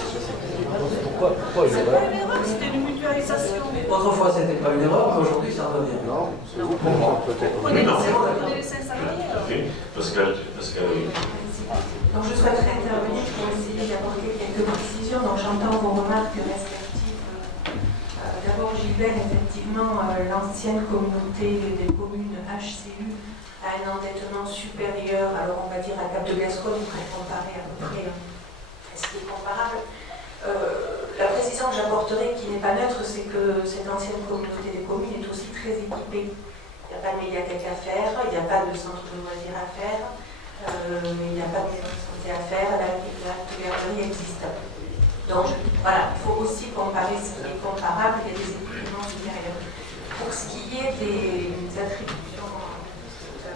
Pourquoi une C'est erreur? pas une erreur, c'était une mutualisation. Mais autrefois c'était pas une erreur, mais aujourd'hui ça revient. Non, c'est vous pour moi, peut-être. Prenez Non. les 5 salariés. Parce qu'elle Donc je souhaiterais intervenir pour essayer d'apporter quelques précisions. Donc j'entends vos remarques respectives. D'abord Gilbert, effectivement, l'ancienne communauté des communes HCU a un endettement supérieur, alors on va dire à Cap de Gascogne, on pourrait comparer à peu près à ce qui est comparable. La précision que j'apporterai, qui n'est pas neutre, c'est que cette ancienne communauté des communes est aussi très équipée. Il n'y a pas de médiathèque à faire, il n'y a pas de centre de loisirs à faire, il n'y a pas de maison de santé à faire, la garderie existe. Donc voilà, il faut aussi comparer ce qui est comparable, il y a des équipements supérieurs. Pour ce qui est des attributions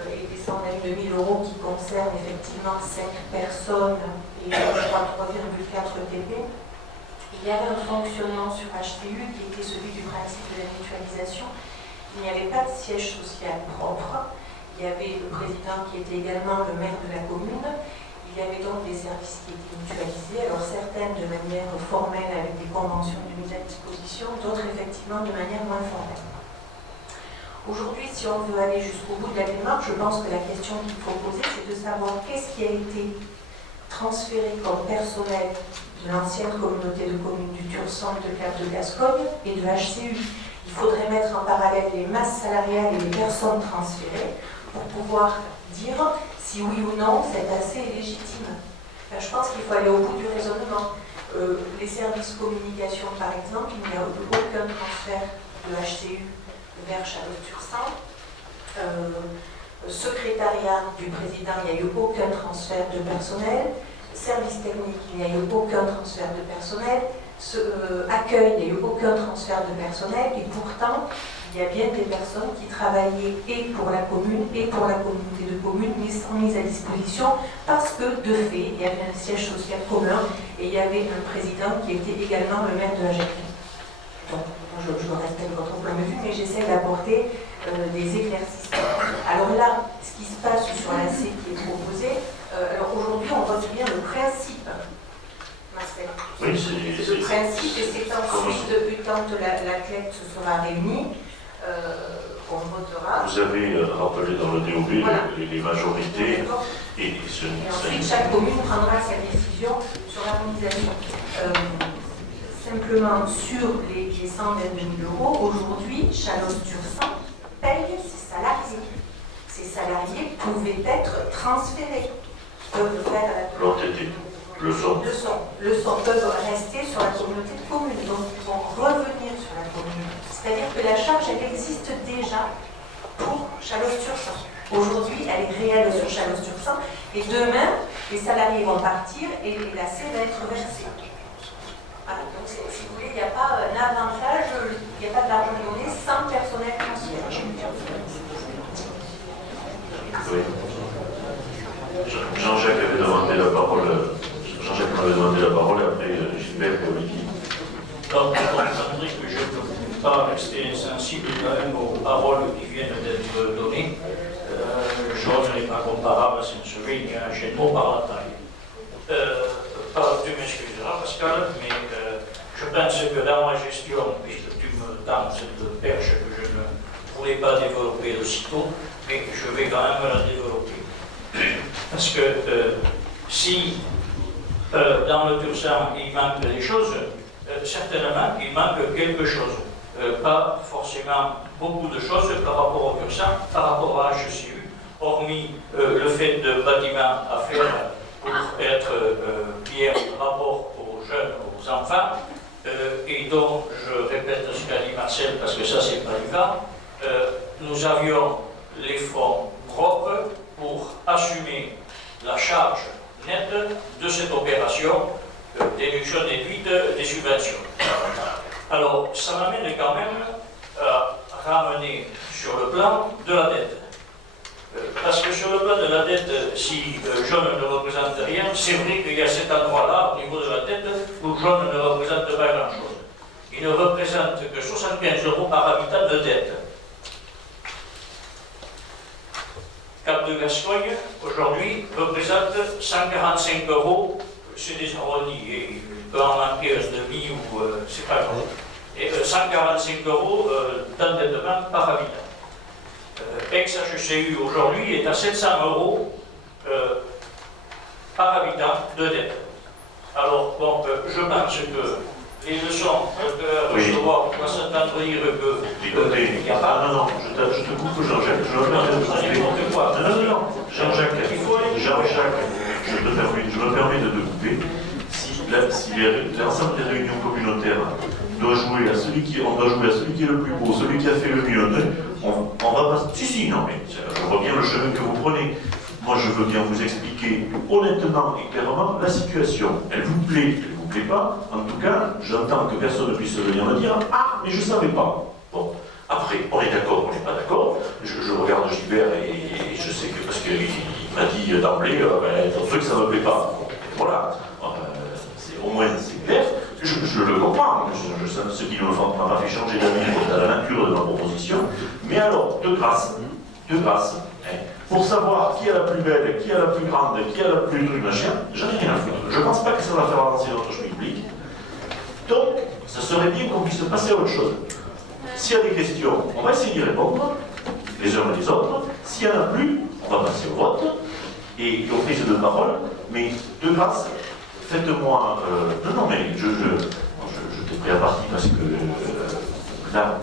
et des centaines de mille euros qui concernent effectivement 5 personnes et je crois 3,4 TP, il y avait un fonctionnement sur HCU qui était celui du principe de la mutualisation. Il n'y avait pas de siège social propre. Il y avait le président qui était également le maire de la commune. Il y avait donc des services qui étaient mutualisés, alors certaines de manière formelle avec des conventions de mise à disposition, d'autres effectivement de manière moins formelle. Aujourd'hui, si on veut aller jusqu'au bout de la démarche, je pense que la question qu'il faut poser, c'est de savoir qu'est-ce qui a été transféré comme personnel de l'ancienne communauté de communes du Tursan, de Cap de Gascogne et de HCU. Il faudrait mettre en parallèle les masses salariales et les personnes transférées pour pouvoir dire si oui ou non cet assez est légitime. Je pense qu'il faut aller au bout du raisonnement. Les services communication, par exemple, il n'y a aucun transfert de HCU vers Chalosse-sur-Sang. Secrétariat du président, il n'y a eu aucun transfert de personnel. Service technique, il n'y a eu aucun transfert de personnel. Accueil, il n'y a eu aucun transfert de personnel. Et pourtant, il y a bien des personnes qui travaillaient et pour la commune et pour la communauté de communes, mais sans mise à disposition, parce que de fait, il y avait un siège social commun et il y avait un président qui était également le maire de la GFI. Donc, je respecte votre point de vue, mais j'essaie d'apporter des éclaircissements. Alors là, ce qui se passe sur l'AC qui est proposé, alors aujourd'hui, on voit bien le principe. Marcel. Oui, c'est le principe, et c'est ensuite, quand la CLEC se sera réunie, qu'on votera. Vous avez rappelé dans le DOB voilà. les majorités et ensuite, chaque commune prendra sa décision sur l'harmonisation. Simplement, sur les 122 000 euros, aujourd'hui, Chalosse-sur-Sang paye ses salariés. Ces salariés pouvaient être transférés. Peuvent faire le son, peuvent rester sur la communauté de communes, donc ils vont revenir sur la commune. C'est-à-dire que la charge, elle existe déjà pour Chalosse-sur-Sang. Aujourd'hui, elle est réelle sur Chalosse-sur-Sang, et demain, les salariés vont partir et la C va être versée. Voilà, donc si vous voulez, il n'y a pas un avantage, il n'y a pas d'argent donné sans personnel transféré. Oui. Jean-Jacques avait demandé la parole. Jean-Jacques m'avait demandé la parole et après Gilbert et Olivier. Donc, André, que je ne peux pas rester insensible quand même aux paroles qui viennent d'être données. Jaune n'est pas comparable à Saint-Sevé, il y a un jet de mots par la taille. ma gestion, puisque tu me tends cette perche que je ne voulais pas développer de sitôt, mais je vais quand même la développer. Parce que si dans le Tursan il manque des choses, certainement il manque quelque chose. Pas forcément beaucoup de choses par rapport au Tursan, par rapport à HCU, hormis le fait de bâtiments à faire pour être bien en rapport aux jeunes, aux enfants, et donc je répète ce qu'a dit Marcel parce que ça c'est pas du cas, nous avions les fonds propres pour assumer la charge nette de cette opération d'émission déduite des subventions. Alors ça m'amène quand même à ramener sur le plan de la dette. Parce que sur le plan de la dette, si jaune ne représente rien, c'est vrai qu'il y a cet endroit-là, au niveau de la dette, où jaune ne représente pas grand-chose. Il ne représente que 75 € par habitant de dette. Cap de Gascogne, aujourd'hui, représente 145 €, c'est des arrondis, et il peut en manquer un demi ou c'est pas grave. Et 145 € d'endettement par habitant. Ex-HCU aujourd'hui est à 700 € par habitant de dette. Alors, bon, je pense que les leçons que recevoir pour s'entendre dire qu'il n'y a pas. Non, je te coupe, Jean-Jacques. Je me permets de couper. Non, Jean-Jacques, je me permets de te couper. Si l'ensemble des réunions communautaires doit jouer à celui qui est le plus beau, celui qui a fait le mieux, on va pas. Si, non, mais je vois bien le chemin que vous prenez. Moi, je veux bien vous expliquer honnêtement et clairement la situation. Elle vous plaît, elle ne vous plaît pas. En tout cas, j'entends que personne ne puisse venir me dire « Ah, mais je ne savais pas ». Bon, après, on est d'accord, on n'est pas d'accord. Je regarde Gilbert et je sais que, parce qu'il m'a dit d'emblée, pour ceux que ça ne me plaît pas. Bon, voilà, au moins c'est clair. Je le comprends, ce qui ne m'a pas fait changer d'avis quant à la nature de ma proposition. Mais alors, de grâce, pour savoir qui est la plus belle, qui est la plus grande, qui est la plus truc machin, j'en ai rien à foutre. Je ne pense pas que ça va faire avancer notre chemin public. Donc, ça serait bien qu'on puisse passer à autre chose. S'il y a des questions, on va essayer d'y répondre, les uns et les autres. S'il n'y en a plus, on va passer au vote et aux prises de parole. Mais de grâce, faites-moi. Non, mais je t'ai pris à partie parce que là,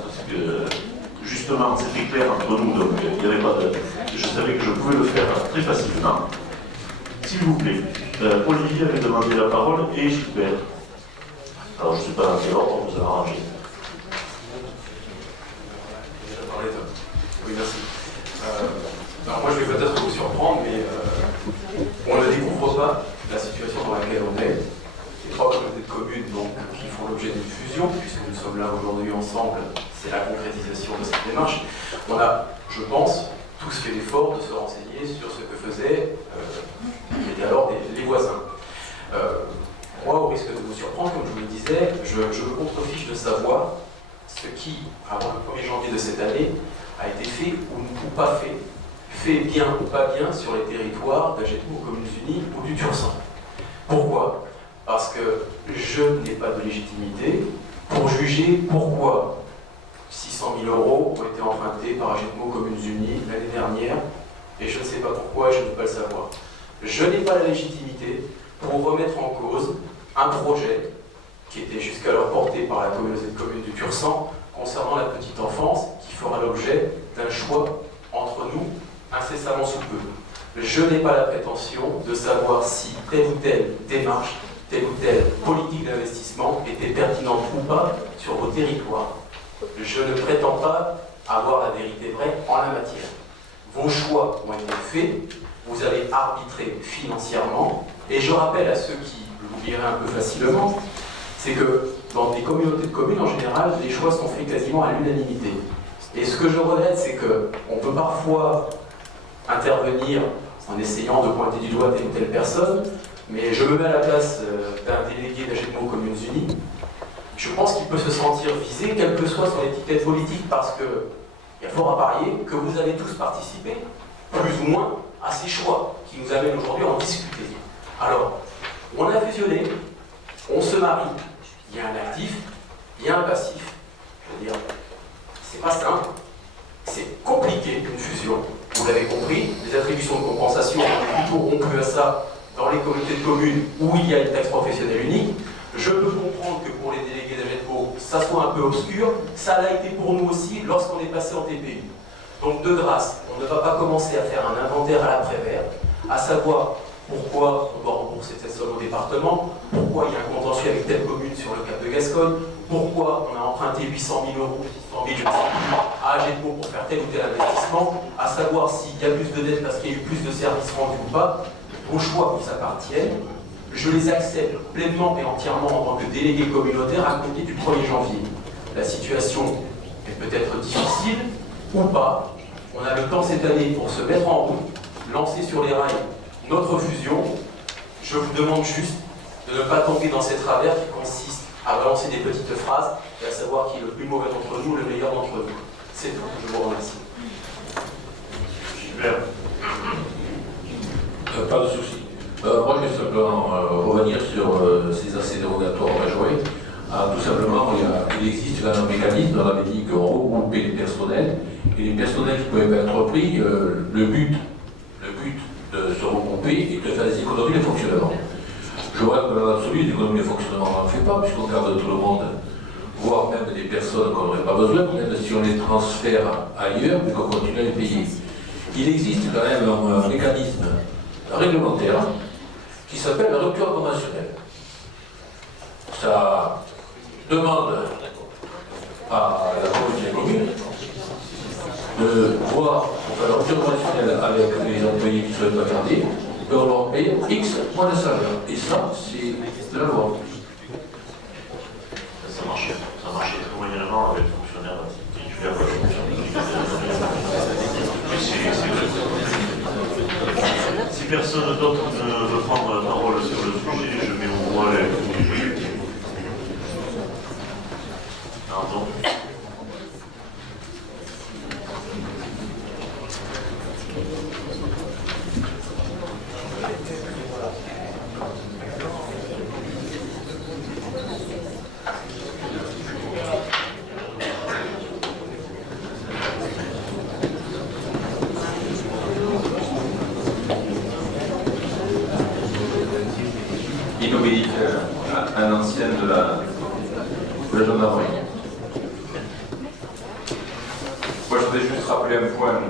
justement, c'était clair entre nous, donc il n'y avait pas de. Je savais que je pouvais le faire très facilement. S'il vous plaît, Olivier avait demandé la parole et Gilbert. Alors, je ne sais pas dans quel ordre vous avez arrangé. Oui, merci. Alors moi, je vais peut-être vous surprendre, mais on ne découvre pas la situation dans laquelle on est. Les trois communautés de communes donc, qui font l'objet d'une fusion, puisque nous sommes là aujourd'hui ensemble, c'est la concrétisation de cette démarche. On a, je pense, tous fait l'effort de se renseigner sur ce que faisaient qui étaient alors les voisins. Moi, au risque de vous surprendre, comme je vous le disais, je me contrefiche de savoir ce qui, avant le 1er janvier de cette année, a été fait ou pas fait bien ou pas bien sur les territoires d'Agetmou, aux Communes Unies ou du Tursan. Pourquoi? Parce que je n'ai pas de légitimité pour juger pourquoi 600 000 € ont été empruntés par Agetmou, aux Communes Unies l'année dernière, et je ne sais pas pourquoi et je ne peux pas le savoir. Je n'ai pas la légitimité pour remettre en cause un projet qui était jusqu'alors porté par la communauté de communes du Tursan concernant la petite enfance, qui fera l'objet d'un choix entre nous incessamment sous peu. Je n'ai pas la prétention de savoir si telle ou telle démarche, telle ou telle politique d'investissement était pertinente ou pas sur vos territoires. Je ne prétends pas avoir la vérité vraie en la matière. Vos choix ont été faits, vous avez arbitré financièrement, et je rappelle à ceux qui l'oublieraient un peu facilement, c'est que dans des communautés de communes, en général, les choix sont faits quasiment à l'unanimité. Et ce que je regrette, c'est qu'on peut parfois intervenir en essayant de pointer du doigt telle ou telle personne, mais je me mets à la place d'un délégué d'Agetmou aux Communes Unies. Je pense qu'il peut se sentir visé, quelle que soit son étiquette politique, parce qu'il y a fort à parier que vous avez tous participé, plus ou moins, à ces choix qui nous amènent aujourd'hui à en discuter. Alors, on a fusionné, on se marie, il y a un actif, Il y a un passif, je veux dire, c'est pas simple, c'est compliqué une fusion. Vous l'avez compris, les attributions de compensation sont plutôt rompues à ça dans les communautés de communes où il y a une taxe professionnelle unique. Je peux comprendre que pour les délégués d'Agenco, ça soit un peu obscur. Ça l'a été pour nous aussi lorsqu'on est passé en TPU. Donc de grâce, on ne va pas commencer à faire un inventaire à l'après-vert, à savoir pourquoi on doit rembourser cette somme au département, pourquoi il y a un contentieux avec telle commune sur le cap de Gascogne, pourquoi on a emprunté 800 000 euros, 600 000, je ne sais plus, à Agenco pour faire tel ou tel investissement, à savoir s'il y a plus de dettes parce qu'il y a eu plus de services rendus ou pas. Vos choix vous appartiennent. Je les accepte pleinement et entièrement en tant que délégué communautaire à compter du 1er janvier. La situation est peut-être difficile ou pas. On a le temps cette année pour se mettre en route, lancer sur les rails notre fusion. Je vous demande juste de ne pas tomber dans ces travers qui consistent à balancer des petites phrases et à savoir qui est le plus mauvais d'entre nous, le meilleur d'entre vous. C'est tout. Je vous remercie. Super. Pas de souci. Moi, je vais simplement revenir sur ces accès dérogatoires majorés. Tout simplement, il existe un mécanisme, on avait dit qu'on regroupait les personnels, et les personnels qui ne pouvaient pas être pris, le but de se regrouper est de faire des économies de fonctionnement. Je vois que dans l'absolu, les économies de fonctionnement, on n'en fait pas, puisqu'on garde tout le monde, voire même des personnes qu'on n'aurait pas besoin, même si on les transfère ailleurs, mais qu'on continue à les payer. Il existe quand même un mécanisme réglementaire qui s'appelle la rupture conventionnelle. Ça demande à la communauté commune de voir pour faire la rupture conventionnelle avec les employés qui ne souhaitent pas garder, et on leur paye X moins de salaire. Et ça, c'est de la loi. Ça marchait très moyennement avec le fonctionnaire titulaire. Si personne d'autre ne veut prendre la parole sur le sujet, je mets au moins les... Pardon. Inobéi, un ancien de la gendarmerie. Moi, je voudrais juste rappeler un point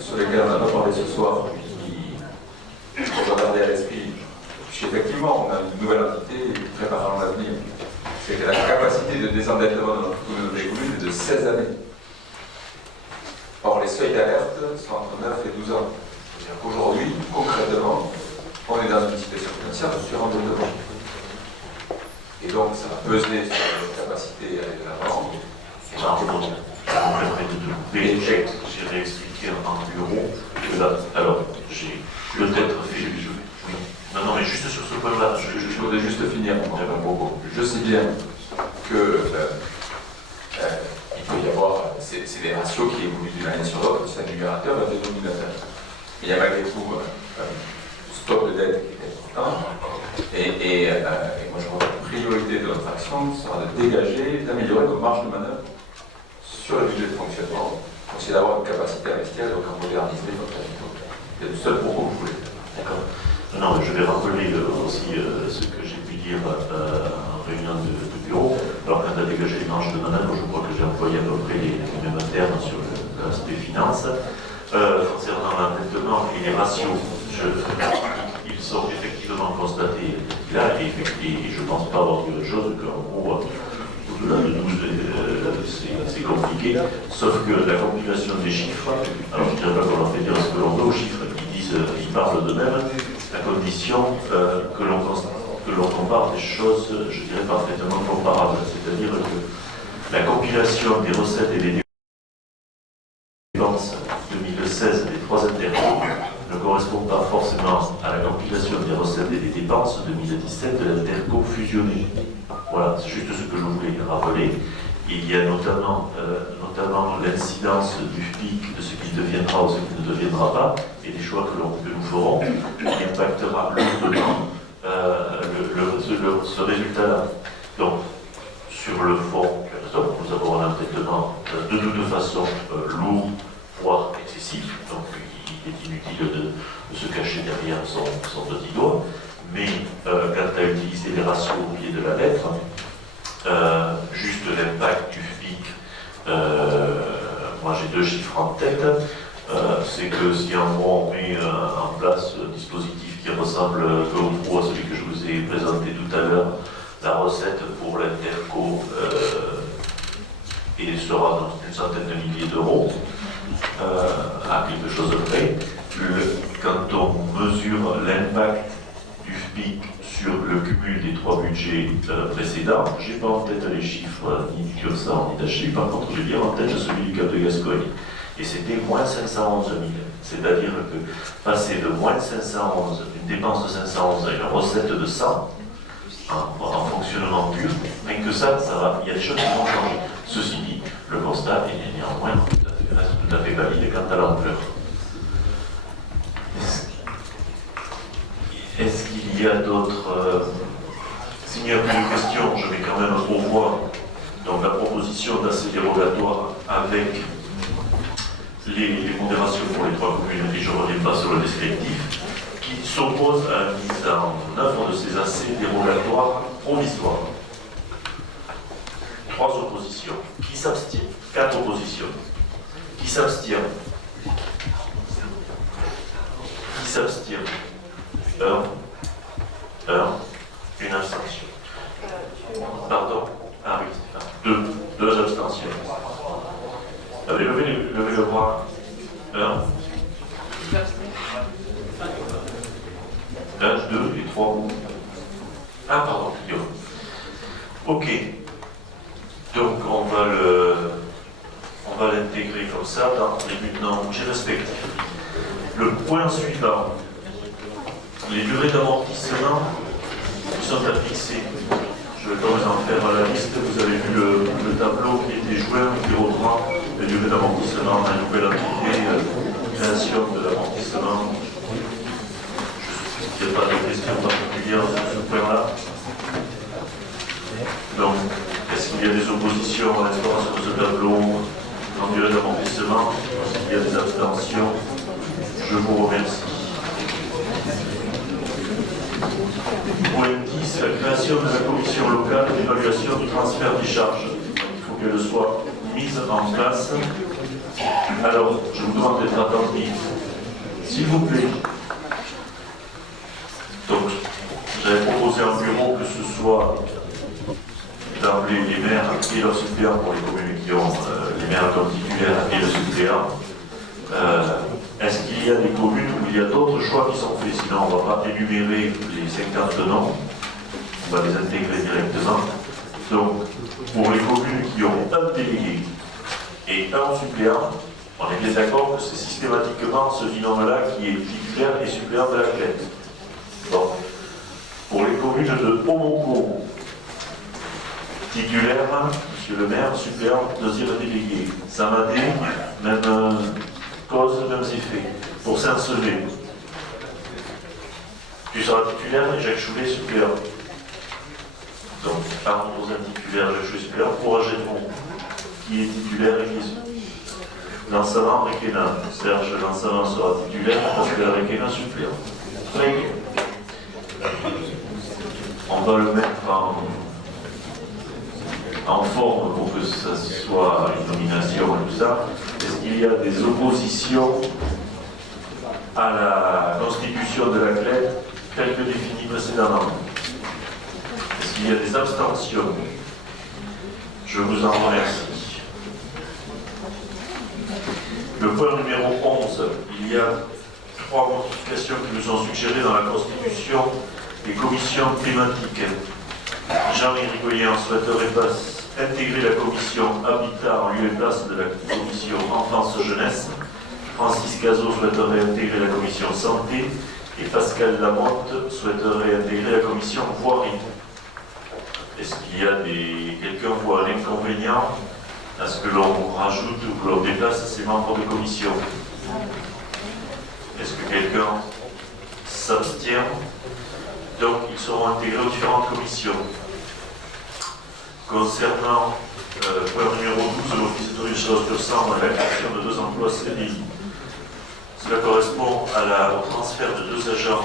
sur lequel on n'a pas parlé ce soir, qui faut garder à l'esprit. Effectivement, on a une nouvelle entité préparant l'avenir. C'est que la capacité de désendettement de notre communauté commune est de 16 années. Or, les seuils d'alerte sont entre 9 et 12 ans. C'est-à-dire qu'aujourd'hui, concrètement, on est dans une situation financière de surendettement. Et donc, ça va peser sur notre capacité à aller de l'avant. Pardon, j'ai réexpliqué en bureau que là, alors, j'ai peut-être fait du jeu. Oui. Non, mais juste sur ce point-là, Je voudrais juste finir mon propos. Je sais bien que il peut y avoir, c'est des ratios qui évoluent d'une année sur l'autre, c'est un numérateur et un dénominateur. Il y a malgré tout stock de dette qui est important. Et moi, je crois que la priorité de notre action sera de dégager, d'améliorer nos marges de manœuvre sur le budget de fonctionnement, pour essayer d'avoir une capacité à investir et donc à moderniser notre activité. C'est le seul propos que je voulais faire. D'accord. Non, je vais rappeler aussi ce que j'ai pu dire en réunion de bureau. Alors, quand on a dégagé les marges de manœuvre, je crois que j'ai employé à peu près les mêmes termes sur l'aspect finance. Concernant l'endettement et les ratios, ils sont effectivement constatés là, et je ne pense pas avoir dit autre chose qu'en gros, au-delà de 12, c'est compliqué, sauf que la compilation des chiffres, alors je ne dirais pas qu'on leur fait dire ce que l'on veut aux chiffres qui parlent d'eux-mêmes, à condition que l'on compare des choses, je dirais, parfaitement comparables. C'est-à-dire que la compilation des recettes et des dépenses 2016 des trois intercos ne correspond pas forcément à la compilation des recettes et des dépenses 2017 de l'interco fusionnée. Voilà, c'est juste ce que je voulais rappeler. Il y a notamment l'incidence du FPIC, de ce qui deviendra ou ce qui ne deviendra pas, et des choix que nous ferons, qui impactera lourdement ce résultat-là. Donc, sur le fond, fait, c'est que si en gros on met en place un dispositif qui ressemble peu ou prou à celui que je vous ai présenté tout à l'heure, la recette pour l'Interco et sera dans une centaine de milliers d'euros, à quelque chose de près. Quand on mesure l'impact du FPIC sur le cumul des 3 budgets précédents, je n'ai pas en tête les chiffres ni du CURSA ni d'HU, par contre j'ai bien en tête celui du Cap de Gascogne. Et c'était moins 511 000. C'est-à-dire que passer de moins 511, une dépense de 511 à une recette de 100, en fonctionnement pur, mais que ça va, il y a des choses qui vont changer. Ceci dit, le constat est néanmoins reste tout à fait valide quant à l'ampleur. Est-ce qu'il y a d'autres... S'il n'y a plus de questions, je vais quand même revoir donc, la proposition d'accès dérogatoire avec les modérations pour les 3 communes, et je ne reviens pas sur le descriptif, qui s'oppose à la mise en œuvre de ces accès dérogatoires provisoires. 3 oppositions. Qui s'abstient? 4 oppositions. Qui s'abstient? Qui s'abstient? 1. Une abstention. Pardon. Ah oui, Stéphane. 2 abstentions. Allez, levez le bras. 1. 1, 2 et 3. Ah, pardon, Guillaume. Ok. Donc, on va l'intégrer comme ça dans les buts non respectifs. Le point suivant. Les durées d'amortissement qui sont à fixer. Je ne vais pas vous en faire à la liste. Vous avez vu le tableau qui était joué, qui reprend les durées d'amortissement, la nouvelle entité, création de l'amortissement. Il n'y a pas de questions particulières sur ce point-là. Donc, est-ce qu'il y a des oppositions à l'instauration de ce tableau en durée d'amortissement? Est-ce qu'il y a des abstentions? Je vous remercie. Point 10, la création de la commission locale d'évaluation du transfert des charges. Il faut qu'elle soit mise en place. Alors, je vous demande d'être attentif. S'il vous plaît. Donc, j'avais proposé en bureau que ce soit d'emblée les maires et leurs suppléants pour les communes qui ont les maires comme titulaires et le suppléant. Est-ce qu'il y a des communes où il y a d'autres choix qui sont faits? Sinon, on ne va pas énumérer les 50 noms, on va les intégrer directement. Donc, pour les communes qui ont un délégué et un suppléant, on est bien d'accord que c'est systématiquement ce binôme-là qui est titulaire et suppléant de la clé. Bon. Pour les communes de Homoco, titulaire, monsieur le maire, suppléant, deuxième délégué. Samadé, même cause, mêmes effets. Pour Saint-Sevé, tu seras titulaire et Jacques Choulet suppléant. Donc, par pour un titulaire, Jacques Choulet suppléant. Pour Agenmont, qui est titulaire et qui est Lansavant, Requena. Serge Lansavant sera titulaire, Pascal Requena suppléant. Très bien. On va le mettre en forme pour que ça soit une nomination et tout ça. Est-ce qu'il y a des oppositions à la constitution de la CLED telle que définie précédemment? Est-ce qu'il y a des abstentions? Je vous en remercie. Le point numéro 11, il y a 3 modifications qui nous sont suggérées dans la constitution des commissions thématiques. Jean-Éric Rigoyen souhaiterait intégrer la commission Habitat en lieu et place de la commission Enfance-Jeunesse. Francis Cazot souhaiterait intégrer la commission Santé et Pascal Lamotte souhaiterait intégrer la commission Voirie. Est-ce qu'il y a quelqu'un voit un inconvénient à ce que l'on rajoute ou que l'on déplace ces membres de commission? Est-ce que quelqu'un s'abstient? Donc, ils seront intégrés aux différentes commissions. Concernant point numéro 12, l'office de Richard Pursan, la création de 2 emplois CDI. Cela correspond au transfert de 2 agents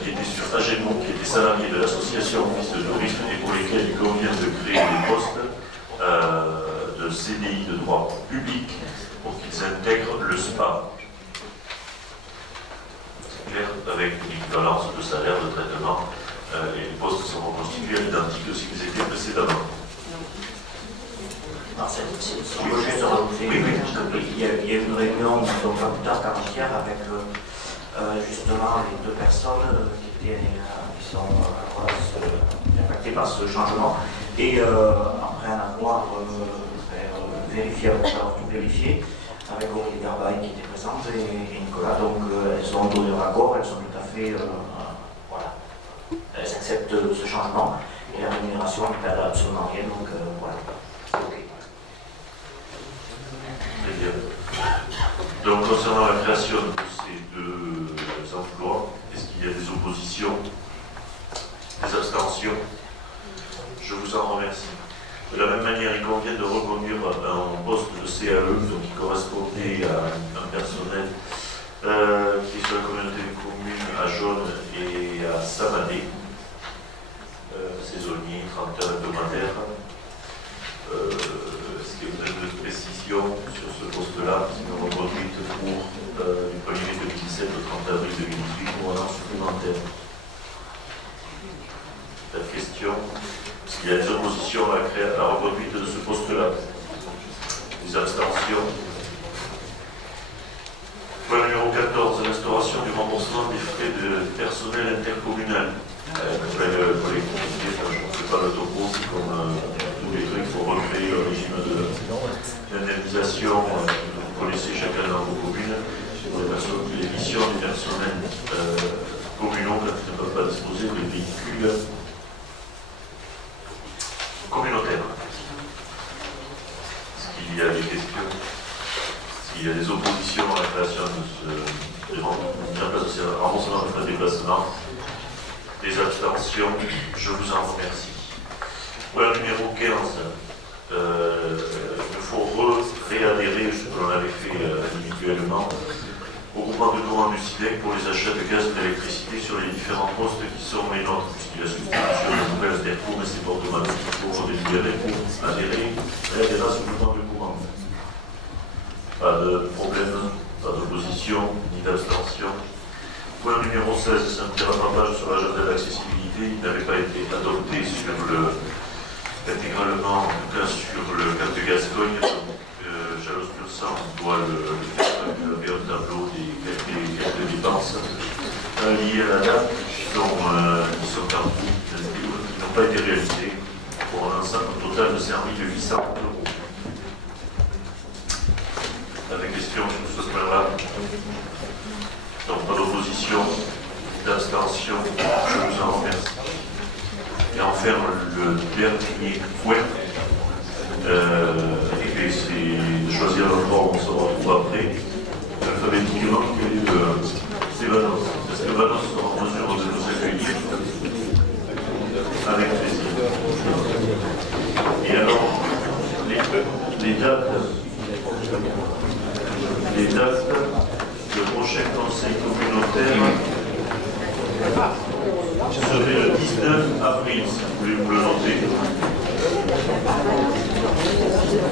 qui étaient sur Agenmont, qui étaient salariés de l'association Office de tourisme et pour lesquels il convient de créer des postes de CDI de droit public pour qu'ils ils intègrent le SPA. C'est clair, avec une équivalence de salaire, de traitement, et les postes sont reconstitués à l'identique de ce qu'ils étaient précédemment. Si je peux juste rajouter, il y a eu une réunion, donc pas plus tard qu'avant-hier, avec justement les deux personnes qui sont impactées par ce changement. Et après un avoir vérifié, avoir tout vérifié, avec Aurélie Garbaille qui était présente et Nicolas, donc elles ont donné leur accord, elles sont tout à fait, voilà, elles acceptent ce changement et la rémunération ne perd absolument rien, donc voilà, c'est ok. Très bien. Donc concernant la création de ces deux emplois, est-ce qu'il y a des oppositions, des abstentions? Je vous en remercie. De la même manière, il convient de reconduire un poste de CAE, donc qui correspondait à un personnel qui est sur la communauté des communes à Jaune et à Samadé, saisonnier, 30 heures hebdomadaires. Est-ce que vous avez de précision sur ce poste-là, qui est reconduite pour du 1er mai 2017 au 30 avril 2018 pour un an supplémentaire? Pas de question. Est-ce qu'il y a des oppositions à la reconduite de ce poste-là? Des abstentions? Point numéro 14, l'instauration du remboursement des frais de personnel intercommunal. Le collectivité, je ne sais pas le topo, c'est comme tous les trucs, il faut recréer le régime d'indemnisation. Vous connaissez chacun dans vos communes, pour les missions des personnels communaux quand ils ne peuvent pas disposer de véhicules communautaire. Est-ce qu'il y a des questions? Est-ce qu'il y a des oppositions à la création de ce remboursement de frais de déplacement? Des abstentions? Je vous en remercie. Voilà, numéro 15. Il faut réadhérer, ce que l'on avait fait individuellement, au groupement de commande du SIDEC pour les achats de gaz et d'électricité sur les différents postes qui sont les nôtres, puisqu'il y a substitution de nouvelles DERCO, mais c'est pas automatique, il faut délibérer pour adhérer à ce groupement de commande. Pas de problème, pas d'opposition, ni d'abstention. Point numéro 16, c'est un petit rattrapage sur l'agenda d'accessibilité. Il n'avait pas été adopté intégralement, en tout cas sur le cap de Gascogne. Jalos Pur-Sang doit le faire avec un tableau des quelques dépenses liées à la date qui sont en cours, qui n'ont pas été réalisées pour un ensemble total de 5 800 €. Pas de questions sur ce point-là? Donc pas d'opposition, d'abstention, je vous en remercie. Et enfin, le dernier point, et c'est de choisir l'endroit où on se retrouve après, alphabétiquement, c'est Vanos. Est-ce que Vanos sera en mesure de nous accueillir? Avec plaisir. Et alors, les dates, le prochain conseil communautaire serait le 19 avril, si vous voulez vous le noter.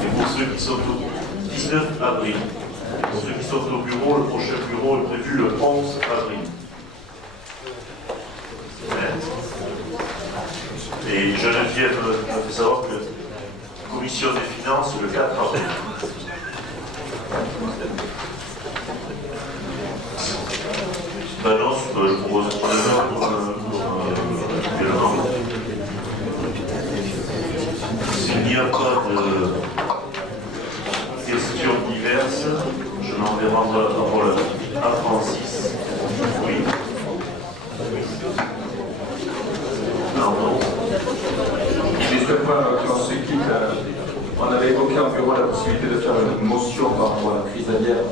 Et pour ceux qui sont au 19 avril, pour ceux qui sont au bureau, le prochain bureau est prévu le 11 avril. Et Geneviève a fait savoir que la commission des finances le 4 avril. Balance, je propose pour s'il n'y a pas de questions diverses, je n'enverrai la parole à Francis. Oui. Pardon. Juste un point, quand on se quitte, on avait évoqué en bureau la possibilité de faire une motion par rapport à la crise aviaire.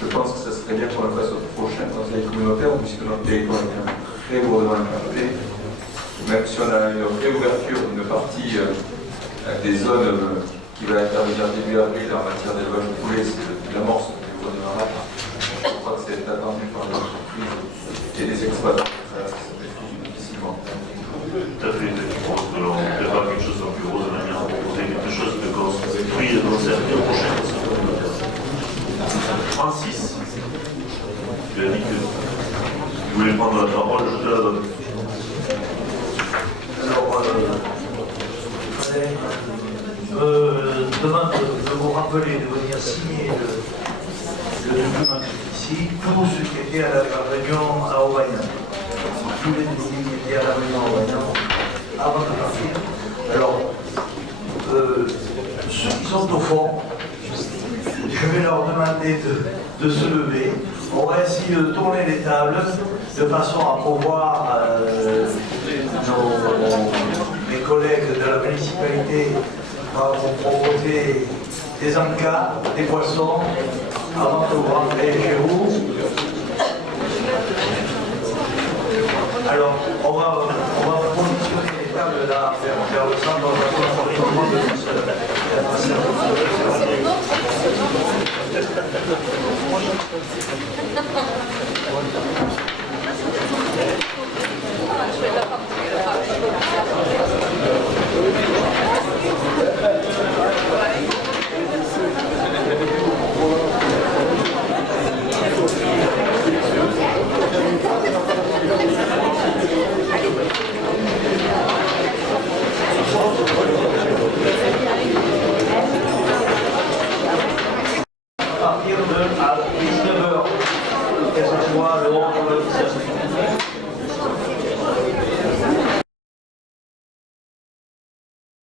Je pense que ce serait bien qu'on le fasse au prochain conseil communautaire, puisque notre territoire est quand même très lourdement impacté. Même si on a une réouverture d'une partie des zones qui va intervenir début avril en matière d'élevage de poulet, c'est l'amorce du gouvernement. Je crois que c'est attendu par les entreprises et les exploitants. Ça fait difficilement. Tout à fait, je pense que l'on prépare quelque chose au bureau de manière à proposer quelque chose de construit et de concerté au prochain conseil communautaire. rappelé de venir signer le document ici, tout ce qui était à la réunion à Aubagne. Tous les députés qui étaient à la réunion à Aubagne avant de partir. Alors, ceux qui sont au fond, je vais leur demander de se lever. On va essayer de tourner les tables de façon à pouvoir mes collègues de la municipalité vont proposer des encas, des boissons avant que vous rentrez chez vous. Alors, on va positionner les tables là vers le centre pour tout le monde Je vais la